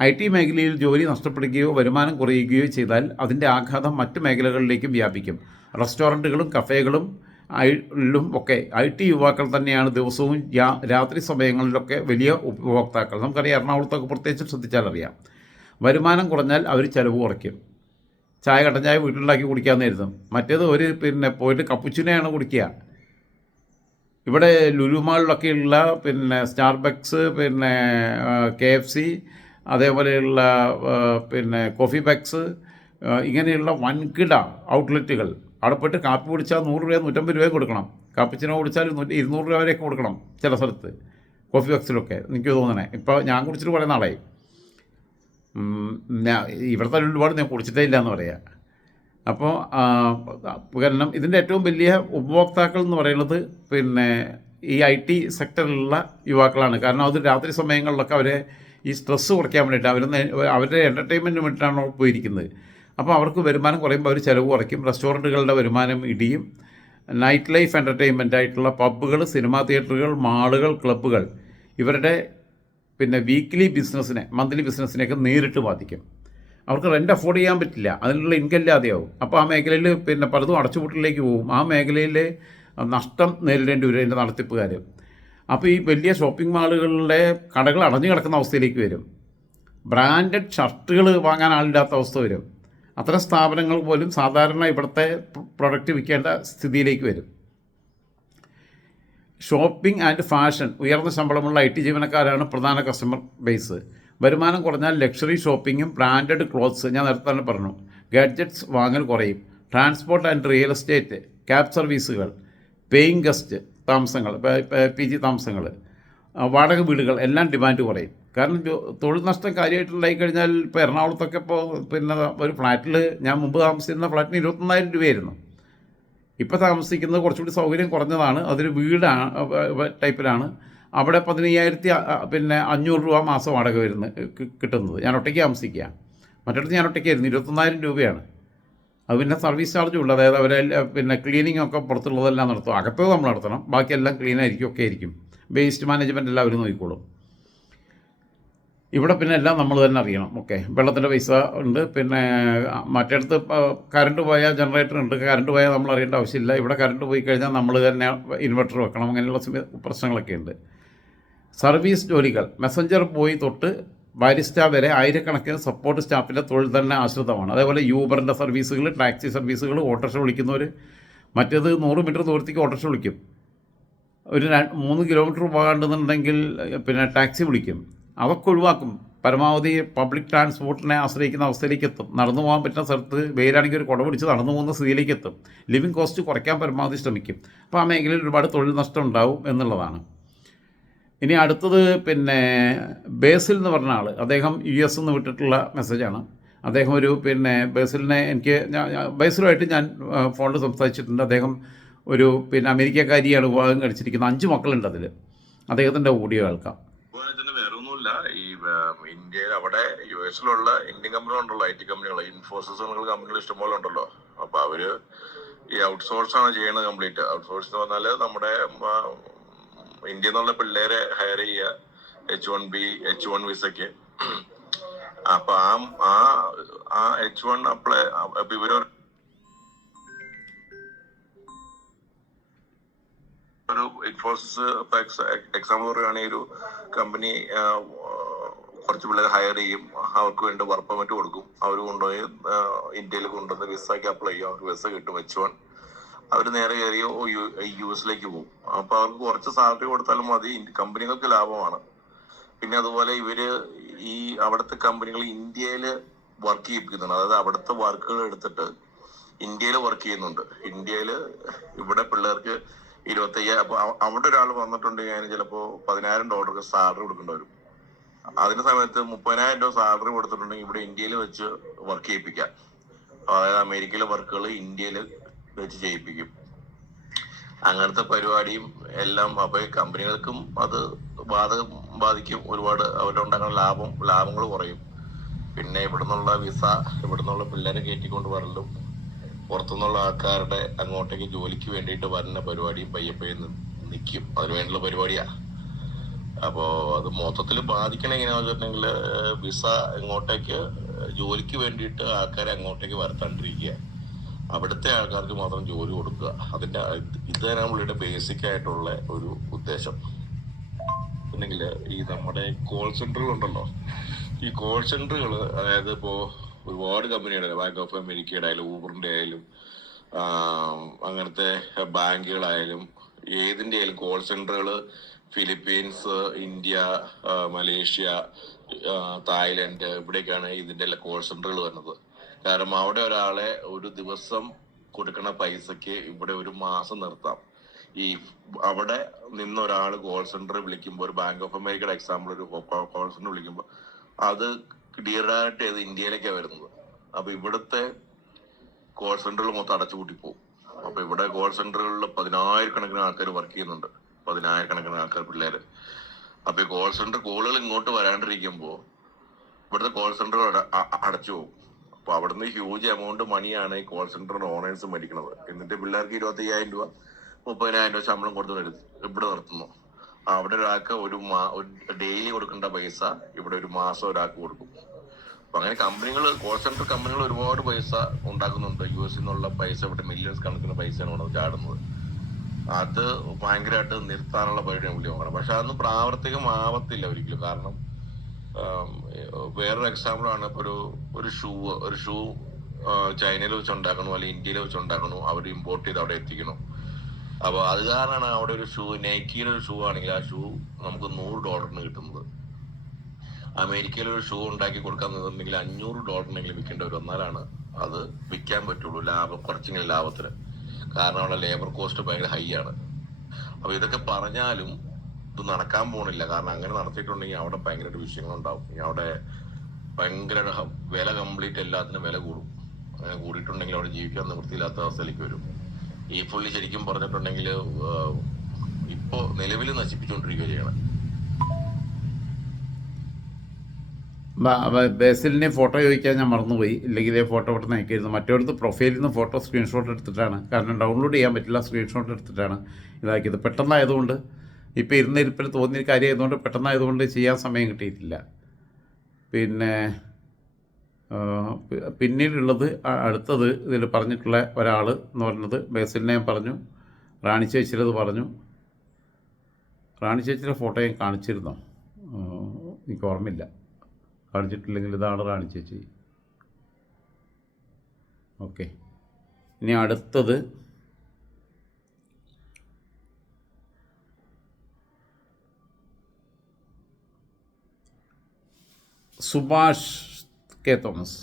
IT മേഖലയിൽ ജോലി നഷ്ടപ്പെടുകയോ വരുമാനം കുറയുകയോ ചെയ്താൽ അതിൻ്റെ ആഘാതം മറ്റ് മേഖലകളിലേക്കും വ്യാപിക്കും. റെസ്റ്റോറൻറ്റുകളും കഫേകളും ഒക്കെ IT യുവാക്കൾ തന്നെയാണ് ദിവസവും രാത്രി സമയങ്ങളിലൊക്കെ വലിയ ഉപഭോക്താക്കൾ. നമുക്കറിയാം, എറണാകുളത്തൊക്കെ പ്രത്യേകിച്ച് ശ്രദ്ധിച്ചാൽ അറിയാം. വരുമാനം കുറഞ്ഞാൽ അവർ ചിലവ് കുറയ്ക്കും. കട്ടൻ ചായ വീട്ടിലുണ്ടാക്കി കുടിക്കാമെന്ന് കരുതും. മറ്റേത് പിന്നെ പോയിട്ട് കപ്പുച്ചിനോയാണ് കുടിക്കുക. ഇവിടെ ലുലു മാളിലൊക്കെയുള്ള പിന്നെ സ്റ്റാർബക്സ്, പിന്നെ KFC, അതേപോലെയുള്ള പിന്നെ കോഫി ബക്സ്, ഇങ്ങനെയുള്ള വൻകിട ഔട്ട്ലെറ്റുകൾ അവിടെ പോയിട്ട് കാപ്പി കുടിച്ചാൽ 100 രൂപ 150 രൂപ കൊടുക്കണം. കാപ്പിച്ചിനോ കുടിച്ചാൽ 200 രൂപ വരെയൊക്കെ കൊടുക്കണം ചില സ്ഥലത്ത്, കോഫി ബക്സിലൊക്കെ എനിക്ക് തോന്നണേ. ഇപ്പോൾ ഞാൻ കുടിച്ചിട്ട് കുറേ നാളായി. ഇവിടുത്തെ ഒരുപാട് ഞാൻ കുടിച്ചിട്ടേ ഇല്ല എന്ന് പറയാം. അപ്പോൾ കാരണം ഇതിൻ്റെ ഏറ്റവും വലിയ ഉപഭോക്താക്കൾ എന്ന് പറയുന്നത് പിന്നെ ഈ IT സെക്ടറിലുള്ള യുവാക്കളാണ്. കാരണം അത് രാത്രി സമയങ്ങളിലൊക്കെ അവരെ ഈ സ്ട്രെസ്സ് കുറയ്ക്കാൻ വേണ്ടിയിട്ട് അവരുടെ എൻ്റർടൈൻമെൻറ്റിന് വേണ്ടിയിട്ടാണ് പോയിരിക്കുന്നത്. അപ്പോൾ അവർക്ക് വരുമാനം കുറയുമ്പോൾ അവർ ചിലവ് കുറയ്ക്കും. റെസ്റ്റോറൻറ്റുകളുടെ വരുമാനം ഇടിയും. നൈറ്റ് ലൈഫ് എൻ്റർടൈൻമെൻ്റ് ആയിട്ടുള്ള പബ്ബുകൾ, സിനിമാ തിയേറ്ററുകൾ, മാളുകൾ, ക്ലബ്ബുകൾ ഇവരുടെ പിന്നെ വീക്ക്ലി ബിസിനസ്സിനെ, മന്ത്ലി ബിസിനസ്സിനെയൊക്കെ നേരിട്ട് ബാധിക്കും. അവർക്ക് റെൻ്റ് അഫോർഡ് ചെയ്യാൻ പറ്റില്ല, അതിനുള്ള ഇൻകം ഇല്ലാതെയാവും. അപ്പോൾ ആ മേഖലയിൽ പിന്നെ പലതും അടച്ചുപൂട്ടിലേക്ക് പോകും. ആ മേഖലയിൽ നഷ്ടം നേരിടേണ്ടി വരും അതിൻ്റെ നടത്തിപ്പുകാർ. അപ്പോൾ ഈ വലിയ ഷോപ്പിംഗ് മാളുകളിലെ കടകൾ അടഞ്ഞു കിടക്കുന്ന അവസ്ഥയിലേക്ക് വരും. ബ്രാൻഡഡ് ഷർട്ടുകൾ വാങ്ങാൻ ആളില്ലാത്ത അവസ്ഥ വരും. അത്തരം സ്ഥാപനങ്ങൾ പോലും സാധാരണ ഇവിടുത്തെ പ്രൊഡക്റ്റ് വിൽക്കേണ്ട സ്ഥിതിയിലേക്ക് വരും. ഷോപ്പിംഗ് ആൻഡ് ഫാഷൻ, ഉയർന്ന ശമ്പളമുള്ള IT ജീവനക്കാരാണ് പ്രധാന കസ്റ്റമർ ബേസ്. വരുമാനം കുറഞ്ഞാൽ ലക്ഷറി ഷോപ്പിങ്ങും ബ്രാൻഡഡ് ക്ലോത്ത്സ്, ഞാൻ നേരത്തെ തന്നെ പറഞ്ഞു, ഗാഡ്ജറ്റ്സ് വാങ്ങൽ കുറയും. Transport and real estate, cab സർവീസുകൾ, പേയിങ് ഗസ്റ്റ് താമസങ്ങൾ, PG താമസങ്ങൾ, വാടക വീടുകൾ എല്ലാം ഡിമാൻഡ് കുറയും. കാരണം തൊഴിൽ നഷ്ടം കാര്യമായിട്ടുണ്ടായി കഴിഞ്ഞാൽ ഇപ്പോൾ എറണാകുളത്തൊക്കെ ഇപ്പോൾ പിന്നെ ഒരു ഫ്ലാറ്റിൽ, ഞാൻ മുമ്പ് താമസിച്ചിരുന്ന ഫ്ലാറ്റിന് 21,000 രൂപയായിരുന്നു. ഇപ്പോൾ താമസിക്കുന്നത് കുറച്ചുകൂടി സൗകര്യം കുറഞ്ഞതാണ്. അതൊരു വീടാണ്, ടൈപ്പിലാണ്. അവിടെ 15,500 രൂപ മാസം വാടക കിട്ടുന്നത്. ഞാൻ ഒറ്റയ്ക്ക് താമസിക്കുക. മറ്റിടത്ത് ഞാൻ ഒറ്റയ്ക്കായിരുന്നു. 21,000 രൂപയാണ്. അത് പിന്നെ സർവീസ് ചാർജും ഉണ്ട്. അതായത് അവരെ പിന്നെ ക്ലീനിങ് ഒക്കെ പുറത്തുള്ളതെല്ലാം നടത്തും. അകത്തത് നമ്മൾ നടത്തണം, ബാക്കിയെല്ലാം ക്ലീനായിരിക്കും, ഒക്കെ ആയിരിക്കും. വേസ്റ്റ് മാനേജ്മെൻറ്റ് എല്ലാം അവർ നോക്കിക്കോളും. ഇവിടെ പിന്നെ എല്ലാം നമ്മൾ തന്നെ അറിയണം. ഓക്കെ, വെള്ളത്തിൻ്റെ പൈസ ഉണ്ട്. പിന്നെ മറ്റിടത്ത് കറണ്ട് പോയാൽ ജനറേറ്റർ ഉണ്ട്. കറണ്ട് പോയാൽ നമ്മൾ അറിയേണ്ട ആവശ്യമില്ല. ഇവിടെ കറണ്ട് പോയി കഴിഞ്ഞാൽ നമ്മൾ തന്നെ ഇൻവെർട്ടർ വെക്കണം. അങ്ങനെയുള്ള പ്രശ്നങ്ങളൊക്കെ ഉണ്ട്. സർവീസ് ജോലികൾ, മെസ്സഞ്ചർ ബോയ് തൊട്ട് ബാരിസ്റ്റ വരെ ആയിരക്കണക്കിന് സപ്പോർട്ട് സ്റ്റാഫിൻ്റെ തൊഴിൽ തന്നെ ആശ്രിതമാണ്. അതേപോലെ യൂബറിൻ്റെ സർവീസുകൾ, ടാക്സി സർവീസുകൾ, ഓട്ടോറിക്ഷ വിളിക്കുന്നവർ, മറ്റേത് 100 മീറ്റർ ദൂരത്തേക്ക് ഓട്ടോറിക്ഷ വിളിക്കും. ഒരു 3 കിലോമീറ്റർ പോകാണ്ടെന്നുണ്ടെങ്കിൽ പിന്നെ ടാക്സി വിളിക്കും. അതൊക്കെ ഒഴിവാക്കും. പരമാവധി പബ്ലിക് ട്രാൻസ്പോർട്ടിനെ ആശ്രയിക്കുന്ന അവസ്ഥയിലേക്ക് എത്തും. നടന്നു പോകാൻ പറ്റുന്ന സ്ഥലത്ത് വെയിലാണെങ്കിൽ ഒരു കുട പിടിച്ച് നടന്നു പോകുന്ന സ്ഥിതിയിലേക്ക് എത്തും. ലിവിങ് കോസ്റ്റ് കുറയ്ക്കാൻ പരമാവധി ശ്രമിക്കും. അപ്പോൾ ആ മേഖലയിൽ ഒരുപാട് തൊഴിൽ നഷ്ടം ഉണ്ടാവും എന്നുള്ളതാണ്. ഇനി അടുത്തത് പിന്നെ ബേസിൽ എന്ന് പറഞ്ഞ ആൾ, അദ്ദേഹം US നിന്ന് വിട്ടിട്ടുള്ള മെസ്സേജാണ്. അദ്ദേഹം ഒരു പിന്നെ ബേസിലിനെ ബേസിലുമായിട്ട് ഞാൻ ഫോണിൽ സംസാരിച്ചിട്ടുണ്ട്. അദ്ദേഹം ഒരു പിന്നെ അമേരിക്കക്കാരിയാണ്, വിവാഹം കഴിച്ചിരിക്കുന്നത്. 5 മക്കളുണ്ട് അതിൽ. അദ്ദേഹത്തിൻ്റെ ഓഡിയോ കേൾക്കാം. വേറൊന്നുമില്ല, ഈ ഇന്ത്യയിൽ അവിടെ US ഇന്ത്യൻ കമ്പനികളുണ്ടല്ലോ, IT കമ്പനികൾ, ഇൻഫോസിസ് കമ്പനികൾ ഇഷ്ടംപോലെ ഉണ്ടല്ലോ. അപ്പൊ അവര് ഈ ഔട്ട്സോഴ്സ് ആണ് ചെയ്യുന്നത് കംപ്ലീറ്റ്. ഔട്ട്സോഴ്സ് എന്ന് പറഞ്ഞാല് നമ്മുടെ ഇന്ത്യയിൽ നിന്നുള്ള പിള്ളേരെ ഹയർ ചെയ്യുക H1B H1 വിസയ്ക്ക്. അപ്പൊ ആ H1 അപ്ലൈ അപ്പൊ ഇവരൊരു ഇൻഫോസിസ് എക്സാമ്പിൾ പറയുകയാണെങ്കിൽ ഒരു കമ്പനി കുറച്ച് പിള്ളേരെ ഹയർ ചെയ്യും, അവർക്ക് വേണ്ടി വർക്ക് പെർമിറ്റ് കൊടുക്കും, അവർ കൊണ്ടുപോയി ഇന്ത്യയിൽ കൊണ്ടുവന്ന് വിസയ്ക്ക് അപ്ലൈ ചെയ്യും, അവർക്ക് വിസ കിട്ടും H1. അവർ നേരെ കയറി US പോകും. അപ്പൊ അവർക്ക് കുറച്ച് സാലറി കൊടുത്താലും മതി, കമ്പനികൾക്ക് ലാഭമാണ്. പിന്നെ അതുപോലെ ഇവര് ഈ അവിടുത്തെ കമ്പനികൾ ഇന്ത്യയില് വർക്ക് ചെയ്യിപ്പിക്കുന്നുണ്ട്. അതായത് അവിടുത്തെ വർക്കുകൾ എടുത്തിട്ട് ഇന്ത്യയിൽ വർക്ക് ചെയ്യുന്നുണ്ട്. ഇന്ത്യയില് ഇവിടെ പിള്ളേർക്ക് 25,000. അപ്പൊ അവിടെ ഒരാൾ വന്നിട്ടുണ്ടെങ്കിൽ അതിന് ചിലപ്പോ $10,000 സാലറി കൊടുക്കേണ്ടി വരും. അതിന്റെ സമയത്ത് $30,000 സാലറി കൊടുത്തിട്ടുണ്ടെങ്കിൽ ഇവിടെ ഇന്ത്യയിൽ വെച്ച് വർക്ക് ചെയ്യിപ്പിക്കാം. അതായത് അമേരിക്കയിലെ വർക്കുകൾ ഇന്ത്യയിൽ വെച്ച് ചെയ്യിപ്പിക്കും. അങ്ങനത്തെ പരിപാടിയും എല്ലാം. അപ്പൊ കമ്പനികൾക്കും അത് ബാധിക്കും. ഒരുപാട് അവരുണ്ടാക്കുന്ന ലാഭങ്ങൾ കുറയും. പിന്നെ ഇവിടുന്നുള്ള വിസ, ഇവിടുന്നുള്ള പിള്ളേരെ കയറ്റിക്കൊണ്ട് വരലും, പുറത്തുനിന്നുള്ള ആൾക്കാരുടെ അങ്ങോട്ടേക്ക് ജോലിക്ക് വേണ്ടിയിട്ട് വരുന്ന പരിപാടിയും പയ്യെ നിൽക്കും. അതിനുവേണ്ടിയുള്ള പരിപാടിയാ. അപ്പോ അത് മൊത്തത്തിൽ ബാധിക്കണ എങ്ങനെയാന്ന് വെച്ചിട്ടുണ്ടെങ്കിൽ വിസ ഇങ്ങോട്ടേക്ക് ജോലിക്ക് വേണ്ടിയിട്ട് ആൾക്കാരെ അങ്ങോട്ടേക്ക് വരുത്താണ്ടിരിക്കുക, അവിടുത്തെ ആൾക്കാർക്ക് മാത്രം ജോലി കൊടുക്കുക. ഇത് തന്നെ പുള്ളിയുടെ ബേസിക് ആയിട്ടുള്ള ഒരു ഉദ്ദേശം. ഉണ്ടെങ്കിൽ ഈ നമ്മുടെ കോൾ സെന്ററുകൾ ഉണ്ടല്ലോ, ഈ കോൾ സെന്ററുകൾ, അതായത് ഇപ്പോ ഒരുപാട് കമ്പനികളുടെ, ബാങ്ക് ഓഫ് അമേരിക്കയുടെ ആയാലും ഊബറിന്റെ ആയാലും അങ്ങനത്തെ ബാങ്കുകളായാലും ഏതിന്റെ ആയാലും കോൾ സെന്ററുകൾ ഫിലിപ്പീൻസ്, ഇന്ത്യ, മലേഷ്യ, തായ്ലൻഡ്, ഇവിടേക്കാണ് ഇതിന്റെ എല്ലാം കോൾ സെന്ററുകൾ വരുന്നത്. കാരണം അവിടെ ഒരാളെ ഒരു ദിവസം കൊടുക്കുന്ന പൈസക്ക് ഇവിടെ ഒരു മാസം നിർത്താം. ഈ അവിടെ നിന്ന് ഒരാൾ കോൾ സെന്റർ വിളിക്കുമ്പോൾ, ഒരു ബാങ്ക് ഓഫ് അമേരിക്കയുടെ എക്സാമ്പിൾ, ഒരു കോൾ സെന്റർ വിളിക്കുമ്പോൾ അത് ഡയറക്റ്റ് ചെയ്ത് ഇന്ത്യയിലേക്കാണ് വരുന്നത്. അപ്പൊ ഇവിടുത്തെ കോൾ സെന്ററുകൾ മൊത്തം അടച്ചുപൂട്ടി പോകും. അപ്പൊ ഇവിടെ കോൾ സെന്ററുകളിൽ 10,000-കണക്കിന് ആൾക്കാർ വർക്ക് ചെയ്യുന്നുണ്ട്, 10,000-കണക്കിന് ആൾക്കാർ, പിള്ളേര്. അപ്പൊ ഈ കോൾ സെന്റർ കോളുകൾ ഇങ്ങോട്ട് വരാണ്ടിരിക്കുമ്പോ ഇവിടുത്തെ കോൾ സെന്ററുകൾ അടച്ചു പോകും. അപ്പൊ അവിടുന്ന് ഹ്യൂജ് എമൗണ്ട് മണിയാണ് ഈ കോൾ സെന്ററിന്റെ ഓണേഴ്സ് മേടിക്കുന്നത്. എന്നിട്ട് പിള്ളേർക്ക് 25,000 രൂപ 30,000 രൂപ ശമ്പളം കൊടുത്ത് ഇവിടെ നിർത്തുന്നു. അവിടെ ഒരാൾക്ക് ഒരു ഡെയിലി കൊടുക്കേണ്ട പൈസ ഇവിടെ ഒരു മാസം ഒരാൾക്ക് കൊടുക്കും. അപ്പൊ അങ്ങനെ കോൾ സെന്റർ കമ്പനികൾ ഒരുപാട് പൈസ ഉണ്ടാക്കുന്നുണ്ട്. US നിന്നുള്ള പൈസ ഇവിടെ മില്യൺസ് കണക്കിന് പൈസയാണ് ഇവിടെ ചാടുന്നത്. അത് ഭയങ്കരമായിട്ട് നിർത്താനുള്ള പരിപാടിയാണ് പുള്ളി നോക്കണം. പക്ഷെ അതൊന്നും പ്രാവർത്തികമാവത്തില്ല ഒരിക്കലും. കാരണം വേറൊരു എക്സാമ്പിൾ ആണ്, ഇപ്പൊ ഒരു ഷൂ ചൈനയിൽ വെച്ച് ഉണ്ടാക്കണു, അല്ലെങ്കിൽ ഇന്ത്യയിൽ വെച്ച് ഉണ്ടാക്കണു, അവർ ഇമ്പോർട്ട് ചെയ്ത് അവിടെ എത്തിക്കണം. അപ്പൊ അത് കാരണമാണ് അവിടെ ഒരു നൈക്കിയുടെ ഒരു ഷൂ ആണെങ്കിൽ ആ ഷൂ നമുക്ക് $100 കിട്ടുന്നത്. അമേരിക്കയിൽ ഒരു ഷൂ ഉണ്ടാക്കി കൊടുക്കാൻ നിന്നിട്ടുണ്ടെങ്കിൽ $500 വിൽക്കേണ്ടി വരും. എന്നാലാണ് അത് വിൽക്കാൻ പറ്റുള്ളൂ, കുറച്ചെങ്കിലും ലാഭത്തിന്. കാരണം അവിടെ ലേബർ കോസ്റ്റ് ഭയങ്കര ഹൈ ആണ്. അപ്പൊ ഇതൊക്കെ പറഞ്ഞാലും ഇത് നടക്കാൻ പോണില്ല. കാരണം അങ്ങനെ നടത്തിയിട്ടുണ്ടെങ്കിൽ അവിടെ ഭയങ്കര വിഷയങ്ങളുണ്ടാവും. അവിടെ ഭയങ്കര വില, കംപ്ലീറ്റ് എല്ലാത്തിനും വില കൂടും. അങ്ങനെ കൂടിയിട്ടുണ്ടെങ്കിൽ അവിടെ ജീവിക്കാൻ നിവൃത്തിയില്ലാത്ത അവസ്ഥയിലേക്ക് വരും. ഈ പുള്ളി ശരിക്കും പറഞ്ഞിട്ടുണ്ടെങ്കിൽ ഇപ്പോ നിലവിൽ നശിപ്പിച്ചുകൊണ്ടിരിക്കുക ചെയ്യണം. ബേസിലിനെ ഫോട്ടോ ചോദിക്കാൻ ഞാൻ മറന്നുപോയി, ഇല്ലെങ്കിൽ ഫോട്ടോ പെട്ടെന്ന് അയക്കായിരുന്നു. മറ്റൊരിടത്ത് പ്രൊഫൈലിൽ നിന്ന് ഫോട്ടോ സ്ക്രീൻഷോട്ട് എടുത്തിട്ടാണ്, കാരണം ഡൗൺലോഡ് ചെയ്യാൻ പറ്റില്ല, സ്ക്രീൻഷോട്ട് എടുത്തിട്ടാണ് ഇതാക്കിയത്. പെട്ടെന്നായതുകൊണ്ട്, ഇപ്പോൾ ഇരുന്നിരിപ്പിൽ തോന്നിയ കാര്യമായതുകൊണ്ട്, പെട്ടെന്നായതുകൊണ്ട് ചെയ്യാൻ സമയം കിട്ടിയിട്ടില്ല. പിന്നെ പിന്നീടുള്ളത് അടുത്തത് ഇതിൽ പറഞ്ഞിട്ടുള്ള ഒരാൾ എന്ന് പറയുന്നത് ബേസിലിനെ ഞാൻ പറഞ്ഞു, റാണി ചേച്ചിയുടേത് പറഞ്ഞു. റാണി ചേച്ചിയുടെ ഫോട്ടോ ഞാൻ കാണിച്ചിരുന്നോ? എനിക്ക് ഓർമ്മയില്ല. കാണിച്ചിട്ടില്ലെങ്കിൽ ഇതാണ് റാണി ചേച്ചി. ഓക്കെ, ഇനി അടുത്തത് സുഭാഷ് കെ തോമസ്.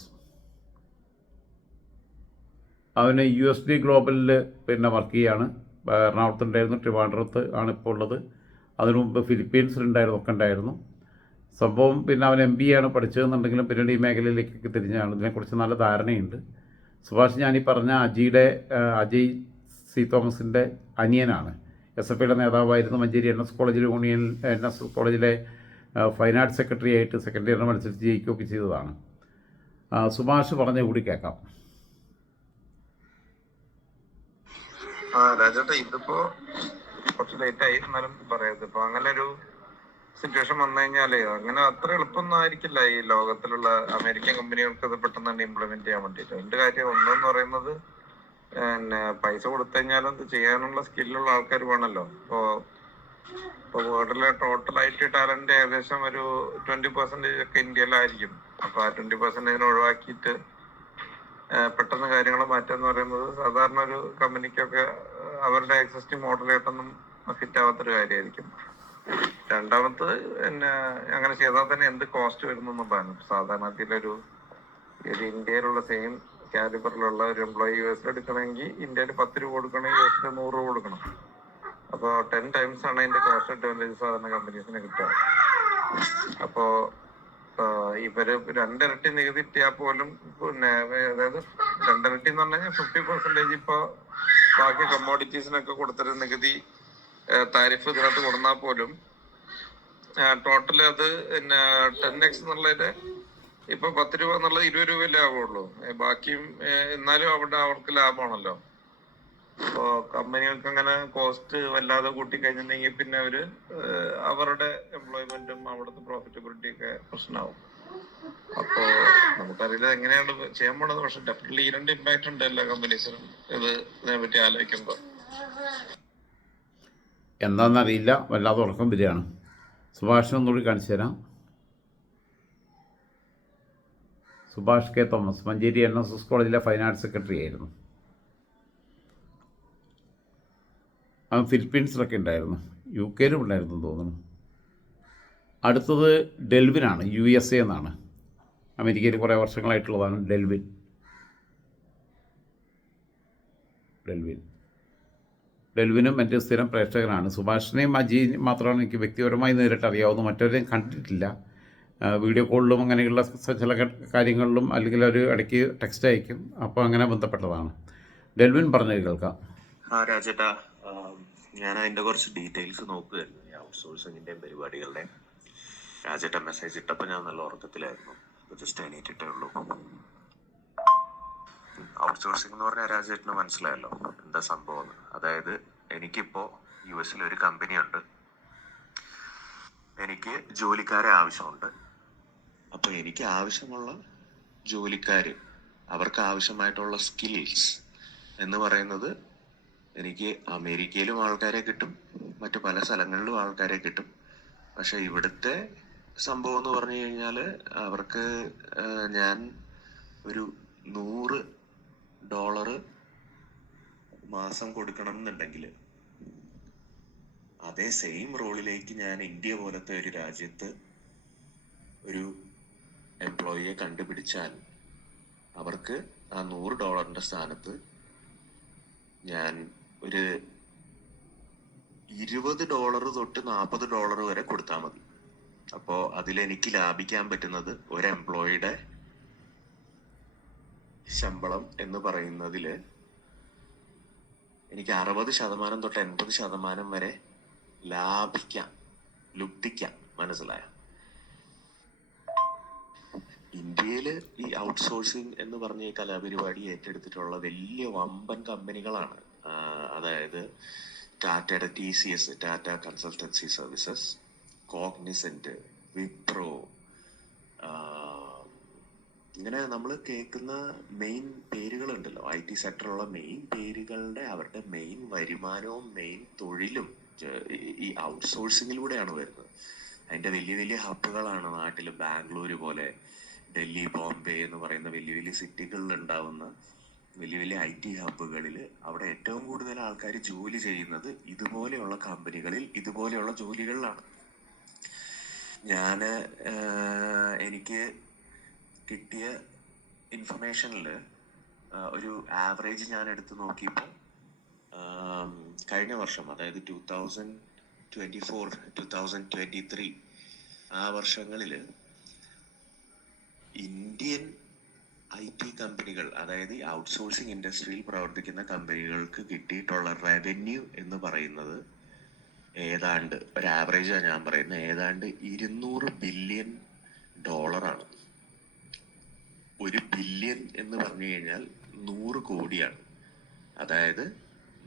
അവന് USD ഗ്ലോബലിൽ പിന്നെ വർക്ക് ചെയ്യാണ്. എറണാകുളത്തുണ്ടായിരുന്നു, ട്രിവാൻഡ്രത്ത് ആണ് ഇപ്പോൾ ഉള്ളത്. അതിനു മുമ്പ് ഫിലിപ്പീൻസിലുണ്ടായിരുന്നു, ഒക്കെ ഉണ്ടായിരുന്നു സംഭവം. പിന്നെ അവൻ MBA ആണ് പഠിച്ചതെന്നുണ്ടെങ്കിലും പിന്നീട് ഈ മേഖലയിലേക്കൊക്കെ തിരിഞ്ഞാണ്. ഇതിനെക്കുറിച്ച് നല്ല ധാരണയുണ്ട്. സുഭാഷ് ഞാനീ പറഞ്ഞ അജയ് സി തോമസിൻ്റെ അനിയനാണ്. SFIയുടെ നേതാവായിരുന്നു. മഞ്ചേരി NS കോളേജിലെ ഫൈൻ ആർട്സ് സെക്രട്ടറി ആയിട്ട് സെക്കൻഡ് ഇയറിന് മത്സരിച്ച് ജയിക്കുകയൊക്കെ ചെയ്തതാണ്. സുഭാഷ് പറഞ്ഞ കൂടി കേൾക്കാം. രാജേട്ടാ, ഇതിപ്പോ കുറച്ച് ലേറ്റ് ആയി എന്നാലും പറയാം. ഇപ്പൊ അങ്ങനെ ഒരു സിറ്റുവേഷൻ വന്നു കഴിഞ്ഞാല് അങ്ങനെ അത്ര എളുപ്പമൊന്നും ആയിരിക്കില്ല ഈ ലോകത്തിലുള്ള അമേരിക്കൻ കമ്പനികൾക്ക് ഇത് പെട്ടെന്ന് തന്നെ ഇംപ്ലിമെന്റ് ചെയ്യാൻ വേണ്ടിയിട്ട്. രണ്ട് കാര്യം, ഒന്നെന്ന് പറയുന്നത് പിന്നെ പൈസ കൊടുത്തു കഴിഞ്ഞാലും ഇത് ചെയ്യാനുള്ള സ്കില്ലുള്ള ആൾക്കാർ വേണമല്ലോ. ഇപ്പൊ വേൾഡിലെ ടോട്ടലായിട്ട് ടാലന്റ് ഏകദേശം ഒരു 20% ഒക്കെ ഇന്ത്യയിലായിരിക്കും. അപ്പൊ ആ 20% ഒഴിവാക്കിയിട്ട് പെട്ടെന്ന് കാര്യങ്ങൾ മാറ്റാന്ന് പറയുന്നത് സാധാരണ ഒരു കമ്പനിക്കൊക്കെ അവരുടെ എക്സിസ്റ്റിംഗ് മോഡലായിട്ടൊന്നും ഫിറ്റ് ആവാത്തൊരു കാര്യമായിരിക്കും. രണ്ടാമത്തത് പിന്നെ അങ്ങനെ ചെയ്താൽ തന്നെ എന്ത് കോസ്റ്റ് വരുന്നു എന്നുള്ളതാണ്. സാധാരണ ഇതിലൊരു ഇന്ത്യയിലുള്ള സെയിം കാലിബറിലുള്ള ഒരു എംപ്ലോയി US എടുക്കണമെങ്കിൽ ഇന്ത്യയിൽ 10 രൂപ കൊടുക്കണം, US 100 രൂപ കൊടുക്കണം. അപ്പോൾ 10 times ആണ് അതിന്റെ കോസ്റ്റ് അഡ്വാൻറ്റേജ് സാധാരണ കമ്പനീസിന് കിട്ടുക. അപ്പോ ഇവര് 2 ഇരട്ടി നികുതി ഇട്ടിയാൽ പോലും പിന്നെ അതായത് 2 ഇരട്ടി എന്ന് പറഞ്ഞു കഴിഞ്ഞാൽ 50% ഇപ്പൊ ബാക്കി കമ്മോഡിറ്റീസിനൊക്കെ കൊടുത്തൊരു നികുതി താരിഫ് ഇതിനകത്ത് കൊടുന്നാൽ പോലും ടോട്ടൽ അത് പിന്നെ 10x എന്നുള്ളതിന്റെ ഇപ്പൊ 10 രൂപ എന്നുള്ളത് 20 രൂപയല്ലേ ആവുള്ളൂ. ബാക്കിയും എന്നാലും അവിടെ അവർക്ക് ലാഭമാണല്ലോ. അപ്പോ കമ്പനികൾക്ക് അങ്ങനെ കോസ്റ്റ് വല്ലാതെ കൂട്ടി കഴിഞ്ഞിട്ടുണ്ടെങ്കിൽ പിന്നെ അവര് അവരുടെ എംപ്ലോയ്മെന്റും അവിടുത്തെ പ്രോഫിറ്റബിലിറ്റി ഒക്കെ പ്രശ്നമാവും. അപ്പോ നമുക്കറിയില്ല എങ്ങനെയാണ് ചെയ്യാൻ പോണത്. പക്ഷെ ഡെഫിനറ്റ്ലി ഈ 2 ഇമ്പാക്ട് ഉണ്ട് എല്ലാ കമ്പനീസിനും ഇതിനെ പറ്റി ആലോചിക്കുമ്പോ. എന്താണെന്നറിയില്ല, വല്ലാതെ ഉറക്കം വരികയാണ്. സുഭാഷിനൊന്നുകൂടി കാണിച്ചു തരാം. Subhash K Thomas Manjeri NSS കോളേജിലെ ഫൈൻ ആർട്സ് സെക്രട്ടറി ആയിരുന്നു. അവൻ ഫിലിപ്പീൻസിലൊക്കെ ഉണ്ടായിരുന്നു, UK ഉണ്ടായിരുന്നു തോന്നുന്നു. അടുത്തത് ഡെൽവിനാണ്, USA എന്നാണ്. അമേരിക്കയിൽ കുറേ വർഷങ്ങളായിട്ടുള്ളതാണ് ഡെൽവിനും എൻ്റെ സ്ഥിരം പ്രേക്ഷകനാണ്. സുഭാഷിനെയും അജിയും മാത്രമാണ് എനിക്ക് വ്യക്തിപരമായി നേരിട്ട് അറിയാവുന്നത്. മറ്റവരെയും കണ്ടിട്ടില്ല. വീഡിയോ കോളിലും അങ്ങനെയുള്ള ചില കാര്യങ്ങളിലും അല്ലെങ്കിൽ ഒരു ഇടയ്ക്ക് ടെക്സ്റ്റ് അയക്കും. അപ്പോൾ അങ്ങനെ ബന്ധപ്പെട്ടതാണ്. ഡെൽവിൻ പറഞ്ഞത് കേൾക്കാം. രാജേട്ടാ, ഞാൻ അതിന്റെ കുറച്ച് ഡീറ്റെയിൽസ് നോക്കുകയായിരുന്നു, ഈ ഔട്ട്സോഴ്സിങ്ങിന്റെയും പരിപാടികളുടെ. രാജേട്ട മെസ്സേജ് ഇട്ടപ്പോൾ ഞാൻ നല്ല ഉറക്കത്തിലായിരുന്നു, ജസ്റ്റ് എണീറ്റിട്ടേ ഉള്ളൂ. ഔട്ട്സോഴ്സിംഗ് എന്ന് പറഞ്ഞാൽ രാജേട്ടന് മനസ്സിലായല്ലോ എന്താ സംഭവം. അതായത് എനിക്കിപ്പോ US ഒരു കമ്പനി ഉണ്ട്, എനിക്ക് ജോലിക്കാരെ ആവശ്യമുണ്ട്. അപ്പൊ എനിക്ക് ആവശ്യമുള്ള ജോലിക്കാര്, അവർക്ക് ആവശ്യമായിട്ടുള്ള സ്കിൽസ് എന്ന് പറയുന്നത് എനിക്ക് അമേരിക്കയിലും ആൾക്കാരെ കിട്ടും, മറ്റു പല സ്ഥലങ്ങളിലും ആൾക്കാരെ കിട്ടും. പക്ഷെ ഇവിടുത്തെ സംഭവം എന്ന് പറഞ്ഞു കഴിഞ്ഞാല് അവർക്ക് ഞാൻ ഒരു $100 മാസം കൊടുക്കണം എന്നുണ്ടെങ്കിൽ അതേ സെയിം റോളിലേക്ക് ഞാൻ ഇന്ത്യ പോലത്തെ ഒരു രാജ്യത്ത് ഒരു എംപ്ലോയിയെ കണ്ടുപിടിച്ചാൽ അവർക്ക് ആ $100 സ്ഥാനത്ത് ഞാൻ ഒരു $20 തൊട്ട് $40 വരെ കൊടുത്താൽ മതി. അപ്പോ അതിലെനിക്ക് ലാഭിക്കാൻ പറ്റുന്നത് ഒരു എംപ്ലോയിയുടെ ശമ്പളം എന്ന് പറയുന്നതില് എനിക്ക് 60% തൊട്ട് 80% വരെ ലാഭിക്കാം, ലുപ്തിക്കാം. മനസ്സിലായ? ഇന്ത്യയില് ഈ ഔട്ട്സോഴ്സിംഗ് എന്ന് പറഞ്ഞ ഈ കലാപരിപാടി ഏറ്റെടുത്തിട്ടുള്ള വലിയ വമ്പൻ കമ്പനികളാണ്. അതായത് ടാറ്റയുടെ TCS, Tata consultancy services, Cognizant, Wipro, ഇങ്ങനെ നമ്മൾ കേൾക്കുന്ന മെയിൻ പേരുകളുണ്ടല്ലോ, IT സെക്ടറിലുള്ള മെയിൻ പേരുകളുടെ അവരുടെ മെയിൻ വരുമാനവും മെയിൻ തൊഴിലും ഈ ഔട്ട്സോഴ്സിങ്ങിലൂടെയാണ് വരുന്നത്. അതിന്റെ വലിയ വലിയ ഹബ്ബുകളാണ് നാട്ടിൽ, ബാംഗ്ലൂര് പോലെ, ഡൽഹി, ബോംബെ എന്ന് പറയുന്ന വലിയ വലിയ സിറ്റികളിൽ ഉണ്ടാവുന്ന വലിയ വലിയ IT ഹബ്ബുകളിൽ അവിടെ ഏറ്റവും കൂടുതൽ ആൾക്കാർ ജോലി ചെയ്യുന്നത് ഇതുപോലെയുള്ള കമ്പനികളിൽ ഇതുപോലെയുള്ള ജോലികളിലാണ്. എനിക്ക് കിട്ടിയ ഇൻഫർമേഷനിൽ ഒരു ആവറേജ് ഞാൻ എടുത്ത് നോക്കിയപ്പോൾ കഴിഞ്ഞ വർഷം, അതായത് 2024, 2023 ആ വർഷങ്ങളിൽ ഇന്ത്യൻ IT കമ്പനികൾ, അതായത് ഔട്ട്സോഴ്സിംഗ് ഇൻഡസ്ട്രിയിൽ പ്രവർത്തിക്കുന്ന കമ്പനികൾക്ക് കിട്ടിയിട്ടുള്ള റവന്യൂ എന്ന് പറയുന്നത് ഏതാണ്ട് ഒരു ആവറേജാണ് ഞാൻ പറയുന്നത്, ഏതാണ്ട് $200 ബില്യൺ. 1 ബില്യൺ എന്ന് പറഞ്ഞു കഴിഞ്ഞാൽ 100 കോടിയാണ്. അതായത്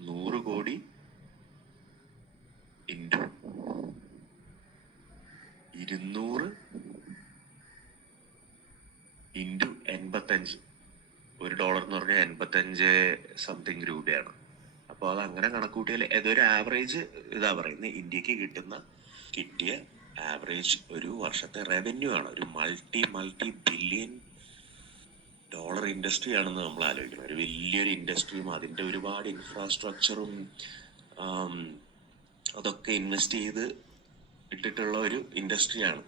100 കോടി ഇൻറ്റു 200 ഇൻറ്റു 85. $1 എന്ന് പറഞ്ഞാൽ 85 സംതിങ് രൂപയാണ്. അപ്പോൾ അത് അങ്ങനെ കണക്കൂട്ടിയാൽ ഇതൊരു ആവറേജ് ഇതാ പറയുന്നത്. ഇന്ത്യക്ക് കിട്ടിയ ആവറേജ് ഒരു വർഷത്തെ റവന്യൂ ആണ്. ഒരു മൾട്ടി ബില്യൺ ഡോളർ ഇൻഡസ്ട്രി ആണെന്ന് നമ്മൾ ആലോചിക്കണം. ഒരു വലിയൊരു ഇൻഡസ്ട്രിയും അതിൻ്റെ ഒരുപാട് ഇൻഫ്രാസ്ട്രക്ചറും അതൊക്കെ ഇൻവെസ്റ്റ് ചെയ്ത് ഇട്ടിട്ടുള്ള ഒരു ഇൻഡസ്ട്രിയാണ്.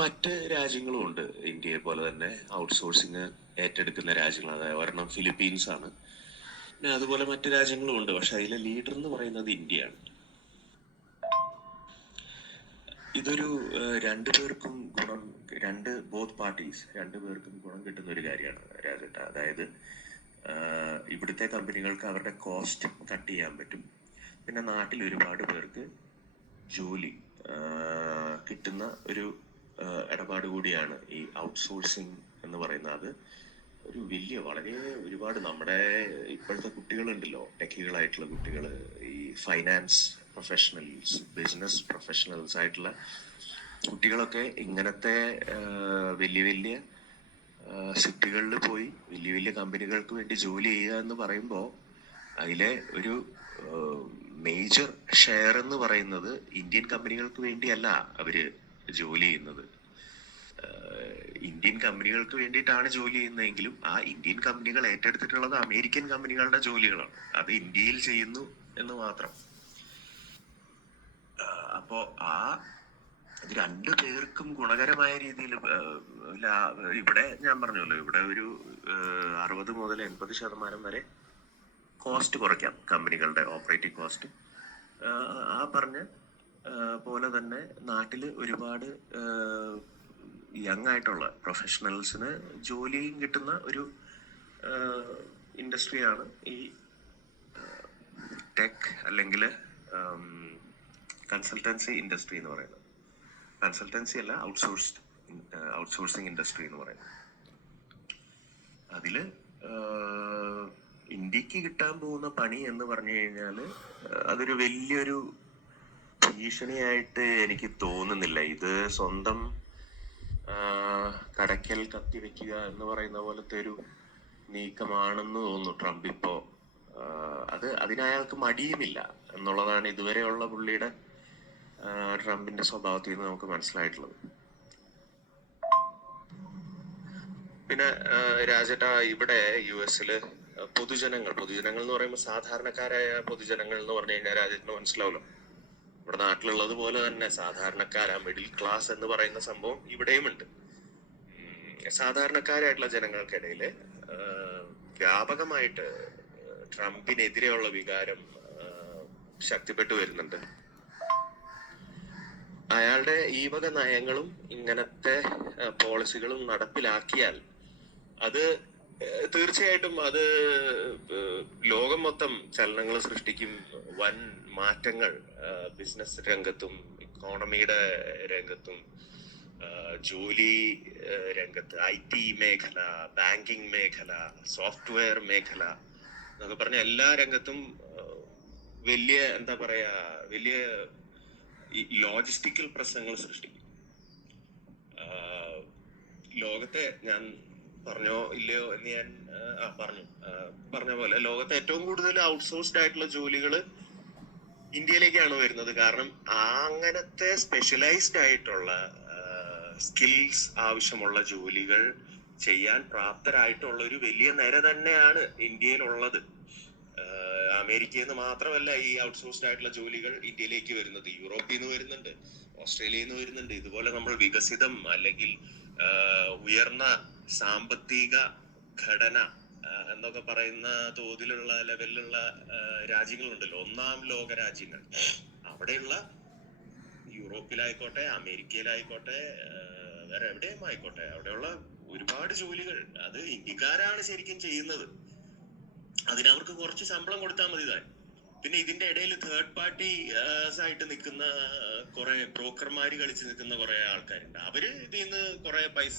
മറ്റ് രാജ്യങ്ങളും ഉണ്ട് ഇന്ത്യയെ പോലെ തന്നെ ഔട്ട്സോഴ്സിങ് ഏറ്റെടുക്കുന്ന രാജ്യങ്ങൾ. അതായത് ഒരെണ്ണം ഫിലിപ്പീൻസ് ആണ്, പിന്നെ അതുപോലെ മറ്റു രാജ്യങ്ങളും ഉണ്ട്. പക്ഷെ അതിലെ ലീഡർ എന്ന് പറയുന്നത് ഇന്ത്യയാണ്. ഇതൊരു രണ്ടുപേർക്കും ബോത്ത് പാർട്ടീസ് രണ്ടുപേർക്കും ഗുണം കിട്ടുന്ന ഒരു കാര്യമാണ് രാജേട്ട. അതായത് ഇവിടുത്തെ കമ്പനികൾക്ക് അവരുടെ കോസ്റ്റ് കട്ട് ചെയ്യാൻ പറ്റും. പിന്നെ നാട്ടിൽ ഒരുപാട് പേർക്ക് ജോലി കിട്ടുന്ന ഒരു ഇടപാട് കൂടിയാണ് ഈ ഔട്ട്സോഴ്സിങ് എന്ന് പറയുന്നത്. അത് ഒരു ഒരുപാട് നമ്മുടെ ഇപ്പോഴത്തെ കുട്ടികളുണ്ടല്ലോ, ടെക്കികളായിട്ടുള്ള കുട്ടികൾ, ഈ ഫൈനാൻസ് പ്രൊഫഷണൽസ്, ബിസിനസ് പ്രൊഫഷണൽസ് ആയിട്ടുള്ള കുട്ടികളൊക്കെ ഇങ്ങനത്തെ വലിയ സിറ്റികളിൽ പോയി വലിയ കമ്പനികൾക്ക് വേണ്ടി ജോലി ചെയ്യുക എന്ന് പറയുമ്പോൾ അതിലെ ഒരു മേജർ ഷെയർ എന്ന് പറയുന്നത് ഇന്ത്യൻ കമ്പനികൾക്ക് വേണ്ടിയല്ല അവര് ജോലി ചെയ്യുന്നത്. ഇന്ത്യൻ കമ്പനികൾക്ക് വേണ്ടിയിട്ടാണ് ജോലി ചെയ്യുന്നതെങ്കിലും ആ ഇന്ത്യൻ കമ്പനികൾ ഏറ്റെടുത്തിട്ടുള്ളത് അമേരിക്കൻ കമ്പനികളുടെ ജോലികളാണ്. അത് ഇന്ത്യയിൽ ചെയ്യുന്നു എന്ന് മാത്രം. അപ്പോ ഇത് രണ്ടു പേർക്കും ഗുണകരമായ രീതിയിൽ ഇവിടെ ഞാൻ പറഞ്ഞല്ലോ, ഇവിടെ ഒരു 60 മുതൽ 80% വരെ കോസ്റ്റ് കുറയ്ക്കാം, കമ്പനികളുടെ ഓപ്പറേറ്റിംഗ് കോസ്റ്റ്. ആ പറഞ്ഞ പോലെ തന്നെ നാട്ടില് ഒരുപാട് യങ് ആയിട്ടുള്ള പ്രൊഫഷണൽസിന് ജോലിയും കിട്ടുന്ന ഒരു ഇൻഡസ്ട്രിയാണ് ഈ ടെക് അല്ലെങ്കിൽ കൺസൾട്ടൻസി ഇൻഡസ്ട്രി എന്ന് പറയുന്നത്. കൺസൾട്ടൻസി അല്ല, ഔട്ട്സോഴ്സിങ് ഇൻഡസ്ട്രി എന്ന് പറയുന്നത്. അതില് ഇന്ത്യക്ക് കിട്ടാൻ പോകുന്ന പണി എന്ന് പറഞ്ഞു കഴിഞ്ഞാൽ അതൊരു വലിയൊരു ഭീഷണിയായിട്ട് എനിക്ക് തോന്നുന്നില്ല. ഇത് സ്വന്തം കടയ്ക്കൽ കത്തി വെക്കുക എന്ന് പറയുന്ന പോലത്തെ ഒരു നീക്കമാണെന്ന് തോന്നുന്നു ട്രംപ് ഇപ്പോ. അതിനയാൾക്ക് മടിയുമില്ല എന്നുള്ളതാണ് ഇതുവരെയുള്ള പുള്ളിയുടെ ട്രംപിന്റെ സ്വഭാവത്തിൽ നിന്ന് നമുക്ക് മനസ്സിലായിട്ടുള്ളത്. പിന്നെ രാജേട്ട, ഇവിടെ US പൊതുജനങ്ങൾ എന്ന് പറയുമ്പോൾ സാധാരണക്കാരായ പൊതുജനങ്ങൾ എന്ന് പറഞ്ഞു കഴിഞ്ഞാൽ രാജ്യത്തിന് മനസ്സിലാവല്ലോ. ഇവിടെ നാട്ടിലുള്ളത് പോലെ തന്നെ സാധാരണക്കാരാ, മിഡിൽ ക്ലാസ് എന്ന് പറയുന്ന സംഭവം ഇവിടെയും ഉണ്ട്. സാധാരണക്കാരായിട്ടുള്ള ജനങ്ങൾക്കിടയിൽ വ്യാപകമായിട്ട് ട്രംപിനെതിരെയുള്ള വികാരം ശക്തിപ്പെട്ടു വരുന്നുണ്ട്. അയാളുടെ ഈ വക നയങ്ങളും ഇങ്ങനത്തെ പോളിസികളും നടപ്പിലാക്കിയാൽ അത് തീർച്ചയായിട്ടും അത് ലോകം മൊത്തം ചലനങ്ങൾ സൃഷ്ടിക്കും. വൻ മാറ്റങ്ങൾ ബിസിനസ് രംഗത്തും ഇക്കോണമിയുടെ രംഗത്തും ജോലി രംഗത്ത്, IT മേഖല, ബാങ്കിങ് മേഖല, സോഫ്റ്റ്വെയർ മേഖല എന്നൊക്കെ പറഞ്ഞ എല്ലാ രംഗത്തും വലിയ ഈ ലോജിസ്റ്റിക്കൽ പ്രശ്നങ്ങൾ സൃഷ്ടിക്കും. ലോകത്തെ, ഞാൻ പറഞ്ഞോ ഇല്ലയോ എന്ന് ഞാൻ പറഞ്ഞ പോലെ ലോകത്തെ ഏറ്റവും കൂടുതൽ ഔട്ട്സോഴ്സ്ഡ് ആയിട്ടുള്ള ജോലികൾ ഇന്ത്യയിലേക്കാണ് വരുന്നത്. കാരണം അങ്ങനത്തെ സ്പെഷ്യലൈസ്ഡ് ആയിട്ടുള്ള സ്കിൽസ് ആവശ്യമുള്ള ജോലികൾ ചെയ്യാൻ പ്രാപ്തരായിട്ടുള്ള ഒരു വലിയ നിര തന്നെയാണ് ഇന്ത്യയിലുള്ളത്. അമേരിക്കയിൽ നിന്ന് മാത്രമല്ല ഈ ഔട്ട്സോഴ്സ്ഡ് ആയിട്ടുള്ള ജോലികൾ ഇന്ത്യയിലേക്ക് വരുന്നത്. യൂറോപ്പിൽ നിന്ന് വരുന്നുണ്ട്, ഓസ്ട്രേലിയയിൽ നിന്ന് വരുന്നുണ്ട്. ഇതുപോലെ നമ്മൾ വികസിതം അല്ലെങ്കിൽ ഉയർന്ന സാമ്പത്തിക ഘടന എന്നൊക്കെ പറയുന്ന തോതിലുള്ള ലെവലിലുള്ള രാജ്യങ്ങളുണ്ടല്ലോ, 1ാം ലോക രാജ്യങ്ങൾ. അവിടെയുള്ള യൂറോപ്പിലായിക്കോട്ടെ, അമേരിക്കയിലായിക്കോട്ടെ, വേറെ എവിടെയും ആയിക്കോട്ടെ, അവിടെയുള്ള ഒരുപാട് ജോലികൾ അത് ഇന്ത്യക്കാരാണ് ശരിക്കും ചെയ്യുന്നത്. അതിനവർക്ക് കുറച്ച് ശമ്പളം കൊടുത്താൽ മതി താൻ. പിന്നെ ഇതിന്റെ ഇടയിൽ തേർഡ് പാർട്ടി ആയിട്ട് നിൽക്കുന്ന കുറെ ബ്രോക്കർമാര് കളിച്ച് നിൽക്കുന്ന കുറെ ആൾക്കാരുണ്ട്. അവര് ഇതിൽ നിന്ന് കുറെ പൈസ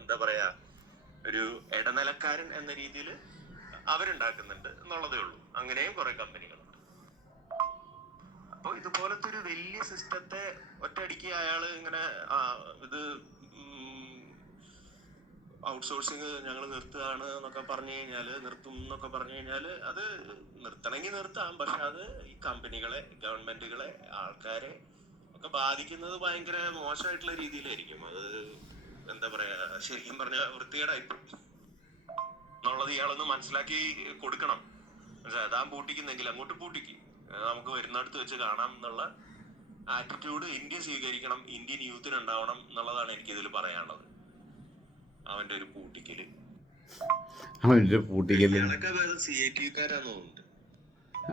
എന്താ പറയാ, ഒരു ഇടനിലക്കാരൻ എന്ന രീതിയിൽ അവരുണ്ടാക്കുന്നുണ്ട് എന്നുള്ളതേ ഉള്ളൂ. അങ്ങനെയും കുറെ കമ്പനികളുണ്ട്. അപ്പൊ ഇതുപോലത്തെ ഒരു വലിയ സിസ്റ്റത്തെ ഒറ്റയടിക്ക് അയാള് ഇങ്ങനെ ഇത് ഔട്ട്സോഴ്സിങ് ഞങ്ങൾ നിർത്തുകയാണ് എന്നൊക്കെ പറഞ്ഞു കഴിഞ്ഞാല്, നിർത്തും എന്നൊക്കെ പറഞ്ഞു കഴിഞ്ഞാല്, അത് നിർത്തണമെങ്കിൽ നിർത്താം. പക്ഷെ അത് ഈ കമ്പനികളെ, ഗവൺമെന്റുകളെ, ആൾക്കാരെ ഒക്കെ ബാധിക്കുന്നത് ഭയങ്കര മോശമായിട്ടുള്ള രീതിയിലായിരിക്കും. അത് എന്താ പറയാ, ശരിക്കും പറഞ്ഞ വൃത്തികേടായിപ്പോയി എന്നുള്ളത് ഇയാളൊന്ന് മനസ്സിലാക്കി കൊടുക്കണം. താൻ പൂട്ടിക്കുന്നെങ്കിൽ അങ്ങോട്ട് പൂട്ടിക്ക്, നമുക്ക് വരുന്നിടത്ത് വെച്ച് കാണാം എന്നുള്ള ആറ്റിറ്റ്യൂഡ് ഇന്ത്യ സ്വീകരിക്കണം, ഇന്ത്യൻ യൂത്തിന് ഉണ്ടാവണം എന്നുള്ളതാണ് എനിക്കിതിൽ പറയാനുള്ളത്. അവന്റെ ഒരു പൂട്ടിക്കല്, അവൻ്റെ പൂട്ടിക്കൽ CIT-കാരാന്ന് തോന്നുന്നുണ്ട്.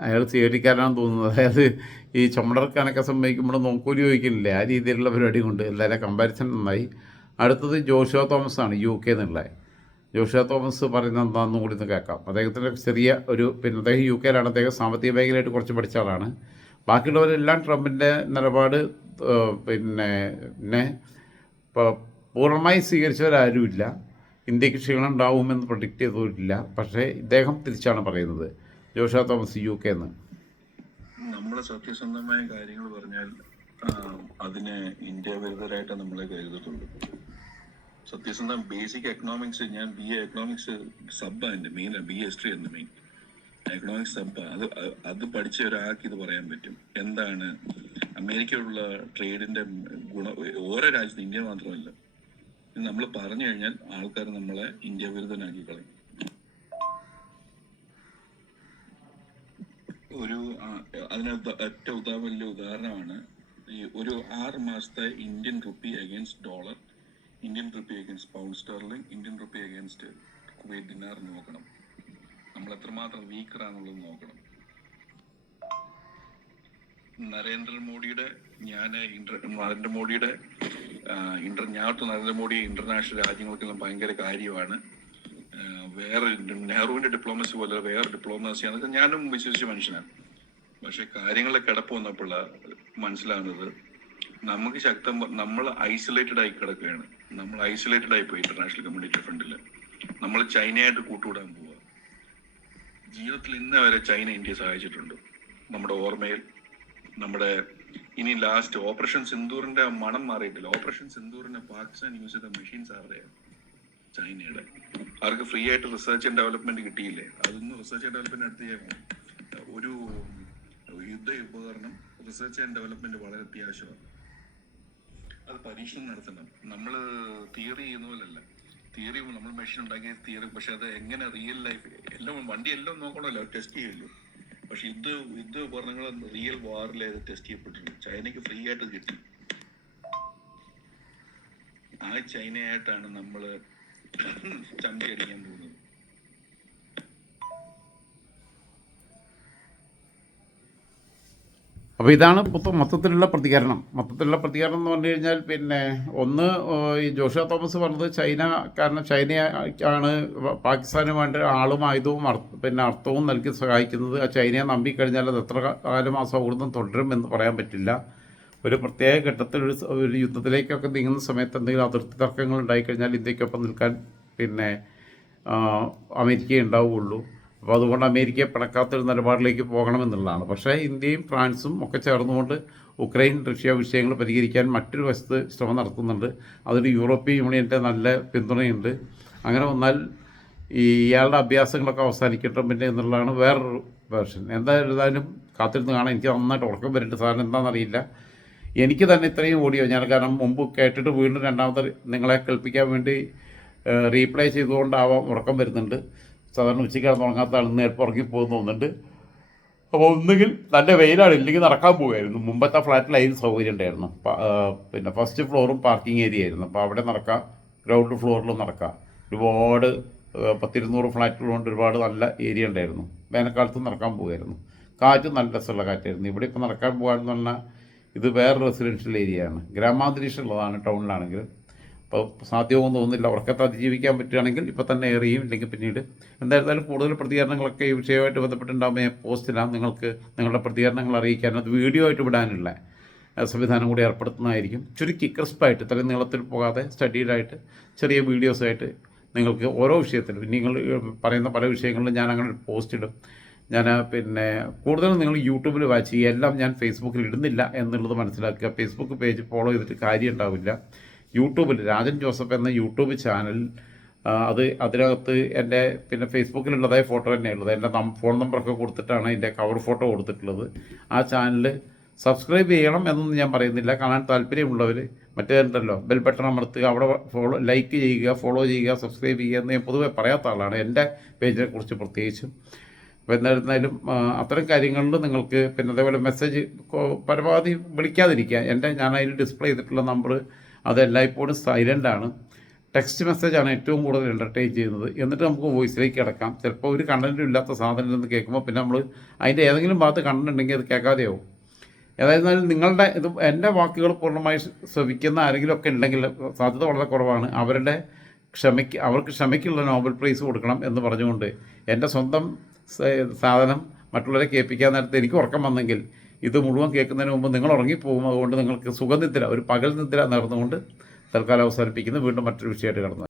അയാൾ തിയേറ്റിക്കാരാണെന്ന് തോന്നുന്നത്. അതായത് ഈ ചുമടർക്കാനൊക്കെ സമ്മതിക്കുമ്പോൾ നോക്കൂലി ചോദിക്കുന്നില്ലേ, ആ രീതിയിലുള്ള പരിപാടി കൊണ്ട് എല്ലാവരും കമ്പാരിസൺ നന്നായി. അടുത്തത് ജോഷുവ തോമസ് ആണ്, UK എന്നുള്ളത്. ജോഷുവ തോമസ് പറയുന്നത് എന്താണെന്നും കൂടി ഒന്ന് കേൾക്കാം. അദ്ദേഹത്തിൻ്റെ ചെറിയ ഒരു അദ്ദേഹം UK-യിലാണ്. അദ്ദേഹം സാമ്പത്തിക മേഖലയായിട്ട് കുറച്ച് പഠിച്ച ആളാണ്. ബാക്കിയുള്ളവരെല്ലാം ട്രംപിൻ്റെ നിലപാട് പിന്നെ പൂർണ്ണമായി സ്വീകരിച്ചവരാരുമില്ല. ഇന്ത്യക്ക് ക്ഷീണമുണ്ടാവുമെന്ന് പ്രഡിക്റ്റ് ചെയ്തിട്ടില്ല. പക്ഷേ ഇദ്ദേഹം തിരിച്ചാണ് പറയുന്നത്, ജോഷുവ തോമസ് UK എന്ന്. നമ്മളെ സത്യസന്ധമായ കാര്യങ്ങൾ പറഞ്ഞാൽ അതിനെ ഇന്ത്യ വിരുദ്ധരായിട്ട് നമ്മളെ കരുതത്തുള്ളൂ. സത്യസന്ധം ബേസിക് എക്കണോമിക്സ്, ഞാൻ BA എക്കണോമിക്സ് സബ്ബാ എൻ്റെ മെയിൻ, BA ഹിസ്റ്ററി എന്ന് മെയിൻ എക്കണോമിക്സ് സബ്ബാ. അത് പഠിച്ച ഒരാൾക്ക് ഇത് പറയാൻ പറ്റും എന്താണ് അമേരിക്കയിലുള്ള ട്രേഡിന്റെ ഗുണം. ഓരോ രാജ്യത്ത്, ഇന്ത്യ മാത്രമല്ല, നമ്മൾ പറഞ്ഞു കഴിഞ്ഞാൽ ആൾക്കാർ നമ്മളെ ഇന്ത്യ വിരുദ്ധനാക്കി കളയും. അതിന് ഏറ്റവും വലിയ ഉദാഹരണമാണ് ഈ ഒരു 6 മാസത്തെ Indian rupee against dollar, Indian rupee against pound sterling, Indian rupee against Kuwait dinar നോക്കണം. നമ്മൾ എത്രമാത്രം വീക്കറാന്നുള്ളത് നോക്കണം. നരേന്ദ്രമോദിയുടെ നരേന്ദ്രമോദി ഇന്റർനാഷണൽ രാജ്യങ്ങൾക്കെല്ലാം ഭയങ്കര കാര്യമാണ്. വേറെ നെഹ്റുവിന്റെ ഡിപ്ലോമസി പോലെ വേറെ ഡിപ്ലോമസിയാണെന്നൊക്കെ ഞാനും വിശ്വസിച്ച മനുഷ്യനാണ്. പക്ഷെ കാര്യങ്ങളുടെ കിടപ്പ് വന്നപ്പോൾ മനസ്സിലാവുന്നത് നമുക്ക് നമ്മൾ ഐസൊലേറ്റഡ് ആയി കിടക്കുകയാണ്. നമ്മൾ ഐസൊലേറ്റഡ് ആയി പോയി ഇന്റർനാഷണൽ കമ്മ്യൂണിറ്റി ഫ്രണ്ടിൽ. നമ്മൾ ചൈനയായിട്ട് കൂട്ടുകൂടാൻ പോവുക. ജീവിതത്തിൽ ഇന്ന് വരെ ചൈന ഇന്ത്യയെ സഹായിച്ചിട്ടുണ്ട്. നമ്മുടെ ഓർമ്മയിൽ നമ്മുടെ ഇനി ലാസ്റ്റ് ഓപ്പറേഷൻ സിന്ദൂറിന്റെ മണം മാറിയിട്ടില്ല. ഓപ്പറേഷൻ സിന്ദൂറിന് പാകിസ്ഥാൻ യൂസ് ചെയ്ത മെഷീൻസ് ആരുടെയാണ്? ചൈനയുടെ. അവർക്ക് ഫ്രീ ആയിട്ട് റിസർച്ച് ആൻഡ് ഡെവലപ്മെന്റ് കിട്ടിയില്ലേ? അതൊന്നും റിസർച്ച് ആൻഡ് ഡെവലപ്മെന്റ് നടത്തിയേക്കും. ഒരു യുദ്ധ ഉപകരണം റിസർച്ച് ആൻഡ് ഡെവലപ്മെന്റ് വളരെ അത്യാവശ്യമാണ്. അത് പരീക്ഷണം നടത്തണം. നമ്മൾ തിയറി ചെയ്യുന്ന പോലല്ല. തിയറി നമ്മൾ മെഷീൻ ഉണ്ടാക്കിയ തിയറി, പക്ഷെ അത് എങ്ങനെ റിയൽ ലൈഫ് എല്ലാം വണ്ടി എല്ലാം നോക്കണമല്ലോ, ടെസ്റ്റ് ചെയ്യുമല്ലോ. പക്ഷെ യുദ്ധ ഉപകരണങ്ങൾ റിയൽ വാറിൽ ടെസ്റ്റ് ചെയ്യപ്പെട്ടിട്ടുണ്ട്. ചൈനയ്ക്ക് ഫ്രീ ആയിട്ട് കിട്ടി. ആ ചൈനയായിട്ടാണ് നമ്മൾ ചന്തയടിക്കാൻ പോകുന്നത്. അപ്പോൾ ഇതാണ് മൊത്തത്തിലുള്ള പ്രതികരണം. എന്ന് പറഞ്ഞു കഴിഞ്ഞാൽ ഒന്ന് ഈ ജോഷുവ തോമസ് പറഞ്ഞത് കാരണം ചൈനയാണ് പാകിസ്ഥാന് വേണ്ട ആളും ആയുധവും അർത്ഥവും നൽകി സഹായിക്കുന്നത്. ആ ചൈനയെ നമ്പിക്കഴിഞ്ഞാൽ അത് എത്ര കാലം ആ സൗഹൃദം തുടരും എന്ന് പറയാൻ പറ്റില്ല. ഒരു പ്രത്യേക ഘട്ടത്തിൽ ഒരു യുദ്ധത്തിലേക്കൊക്കെ നീങ്ങുന്ന സമയത്ത് എന്തെങ്കിലും അതിർത്തി തർക്കങ്ങൾ ഉണ്ടായിക്കഴിഞ്ഞാൽ ഇന്ത്യക്കൊപ്പം നിൽക്കാൻ അമേരിക്ക ഉണ്ടാവുകയുള്ളൂ. അപ്പോൾ അതുകൊണ്ട് അമേരിക്കയെ പിണക്കാത്തൊരു നിലപാടിലേക്ക് പോകണമെന്നുള്ളതാണ്. പക്ഷേ ഇന്ത്യയും ഫ്രാൻസും ഒക്കെ ചേർന്നുകൊണ്ട് ഉക്രൈൻ റഷ്യ വിഷയങ്ങൾ പരിഹരിക്കാൻ മറ്റൊരു വശത്ത് ശ്രമം നടത്തുന്നുണ്ട്. അതിന് യൂറോപ്യൻ യൂണിയൻ്റെ നല്ല പിന്തുണയുണ്ട്. അങ്ങനെ വന്നാൽ ഇയാളുടെ അഭ്യാസങ്ങളൊക്കെ അവസാനിക്കട്ടെ എന്നുള്ളതാണ് വേറൊരു വേർഷൻ. എന്തായാലും കാത്തിരുന്ന് കാണാൻ. എനിക്ക് നന്നായിട്ട് ഉറക്കം വരുന്നുണ്ട്. സാറിന് എന്താണെന്നറിയില്ല. എനിക്ക് തന്നെ ഇത്രയും ഓഡിയോ ഞാൻ കാരണം മുമ്പ് കേട്ടിട്ട് വീണ്ടും രണ്ടാമത്തെ നിങ്ങളെ കേൾപ്പിക്കാൻ വേണ്ടി റീപ്ലൈ ചെയ്തുകൊണ്ടാവാം ഉറക്കം വരുന്നുണ്ട്. സാധാരണ ഉച്ചയ്ക്കാണ് തുടങ്ങാത്ത ആൾ നേരിട്ട് ഉറങ്ങിപ്പോകുന്നു തോന്നുന്നുണ്ട്. അപ്പോൾ ഒന്നുകിൽ നല്ല വെയിലാണ്, ഇല്ലെങ്കിൽ നടക്കാൻ പോകുമായിരുന്നു. മുമ്പത്തെ ഫ്ലാറ്റിലായിരുന്നു സൗകര്യം ഉണ്ടായിരുന്നു. ഫസ്റ്റ് ഫ്ലോറും പാർക്കിംഗ് ഏരിയ ആയിരുന്നു. അപ്പോൾ അവിടെ നടക്കാം, ഗ്രൗണ്ട് ഫ്ലോറിലും നടക്കാം. ഒരുപാട് 100-200 ഫ്ലാറ്റുകളുണ്ട്. ഒരുപാട് നല്ല ഏരിയ ഉണ്ടായിരുന്നു. വേനൽക്കാലത്ത് നടക്കാൻ പോകുമായിരുന്നു. കാറ്റ് നല്ല രസമുള്ള കാറ്റായിരുന്നു. ഇവിടെ ഇപ്പോൾ നടക്കാൻ പോകാമെന്ന് പറഞ്ഞാൽ ഇത് വേറെ റെസിഡൻഷ്യൽ ഏരിയ ആണ്. ഗ്രാമാന്തരീക്ഷം ഉള്ളതാണ് ടൗണിലാണെങ്കിൽ. അപ്പോൾ സാധ്യമൊന്നും തോന്നുന്നില്ല. ഉറക്കത്തെ അതിജീവിക്കാൻ പറ്റുകയാണെങ്കിൽ ഇപ്പോൾ തന്നെ എറിയും, ഇല്ലെങ്കിൽ പിന്നീട്. എന്തായിരുന്നാലും കൂടുതൽ പ്രതികരണങ്ങളൊക്കെ ഈ വിഷയമായിട്ട് ബന്ധപ്പെട്ടുണ്ടാകുമ്പോൾ ഞാൻ പോസ്റ്റിലാണ് നിങ്ങൾക്ക് നിങ്ങളുടെ പ്രതികരണങ്ങൾ അറിയിക്കാൻ, അത് വീഡിയോ ആയിട്ട് വിടാനുള്ള സംവിധാനം കൂടി ഏർപ്പെടുത്തുന്നതായിരിക്കും. ചുരുക്കി ക്രിസ്പായിട്ട് ഇത്രയും നീളത്തിൽ പോകാതെ സ്റ്റഡീഡായിട്ട് ചെറിയ വീഡിയോസായിട്ട് നിങ്ങൾക്ക് ഓരോ വിഷയത്തിലും നിങ്ങൾ പറയുന്ന പല വിഷയങ്ങളിലും ഞാൻ അങ്ങനെ ഒരു പോസ്റ്റ് ഇടും. ഞാൻ പിന്നെ കൂടുതലും നിങ്ങൾ യൂട്യൂബിൽ വാച്ച് ചെയ്യുക, എല്ലാം ഞാൻ ഫേസ്ബുക്കിൽ ഇടുന്നില്ല എന്നുള്ളത് മനസ്സിലാക്കുക. ഫേസ്ബുക്ക് പേജ് ഫോളോ ചെയ്തിട്ട് കാര്യം ഉണ്ടാവില്ല. യൂട്യൂബിൽ രാജൻ ജോസഫ് എന്ന യൂട്യൂബ് ചാനൽ, അതിനകത്ത് എൻ്റെ പിന്നെ ഫേസ്ബുക്കിലുള്ളതായ ഫോട്ടോ തന്നെയുള്ളത്. എൻ്റെ ഫോൺ നമ്പറൊക്കെ കൊടുത്തിട്ടാണ് എൻ്റെ കവർ ഫോട്ടോ കൊടുത്തിട്ടുള്ളത്. ആ ചാനൽ സബ്സ്ക്രൈബ് ചെയ്യണം എന്നൊന്നും ഞാൻ പറയുന്നില്ല. കാണാൻ താല്പര്യമുള്ളവർ മറ്റേതുണ്ടല്ലോ ബെൽ ബട്ടൺ അമർത്തുക, അവിടെ ലൈക്ക് ചെയ്യുക, ഫോളോ ചെയ്യുക, സബ്സ്ക്രൈബ് ചെയ്യുക എന്ന് ഞാൻ പൊതുവെ പറയാത്ത ആളാണ്, എൻ്റെ പേജിനെ കുറിച്ച് പ്രത്യേകിച്ചും. അപ്പോൾ എന്തായിരുന്നാലും അത്തരം കാര്യങ്ങളിൽ നിങ്ങൾക്ക് പിന്നെ അതേപോലെ മെസ്സേജ് പരമാവധി വിളിക്കാതിരിക്കുക. ഞാൻ അതിൽ ഡിസ്പ്ലേ ചെയ്തിട്ടുള്ള നമ്പർ അത് എല്ലായ്പ്പോഴും സൈലൻ്റാണ്. ടെക്സ്റ്റ് മെസ്സേജാണ് ഏറ്റവും കൂടുതൽ എൻ്റർടൈൻ ചെയ്യുന്നത്. എന്നിട്ട് നമുക്ക് വോയിസിലേക്ക് കിടക്കാം. ചിലപ്പോൾ ഒരു കണ്ടൻറ്റും ഇല്ലാത്ത സാധനം എന്ന് കേൾക്കുമ്പോൾ പിന്നെ നമ്മൾ അതിൻ്റെ ഏതെങ്കിലും ഭാഗത്ത് കണ്ടന്റ് ഉണ്ടെങ്കിൽ അത് കേൾക്കാതെയാവും. ഏതായിരുന്നാലും നിങ്ങളുടെ എൻ്റെ വാക്കുകൾ പൂർണ്ണമായി ശ്രവിക്കുന്ന ആരെങ്കിലുമൊക്കെ ഉണ്ടെങ്കിൽ സാധ്യത വളരെ കുറവാണ്. അവർക്ക് ക്ഷമയ്ക്കുള്ള നോബൽ പ്രൈസ് കൊടുക്കണം എന്ന് പറഞ്ഞുകൊണ്ട് എൻ്റെ സ്വന്തം സാധനം മറ്റുള്ളവരെ കേൾപ്പിക്കാൻ നേരത്തെ എനിക്ക് ഉറക്കം വന്നെങ്കിൽ ഇത് മുഴുവൻ കേൾക്കുന്നതിന് മുമ്പ് നിങ്ങൾ ഉറങ്ങിപ്പോകും. അതുകൊണ്ട് നിങ്ങൾക്ക് സുഖനിദ്ര, ഒരു പകൽ നിദ്ര നേർന്നുകൊണ്ട് തൽക്കാലം അവസാനിപ്പിക്കുന്നു. വീണ്ടും മറ്റൊരു വിഷയമായിട്ട് കടന്നു.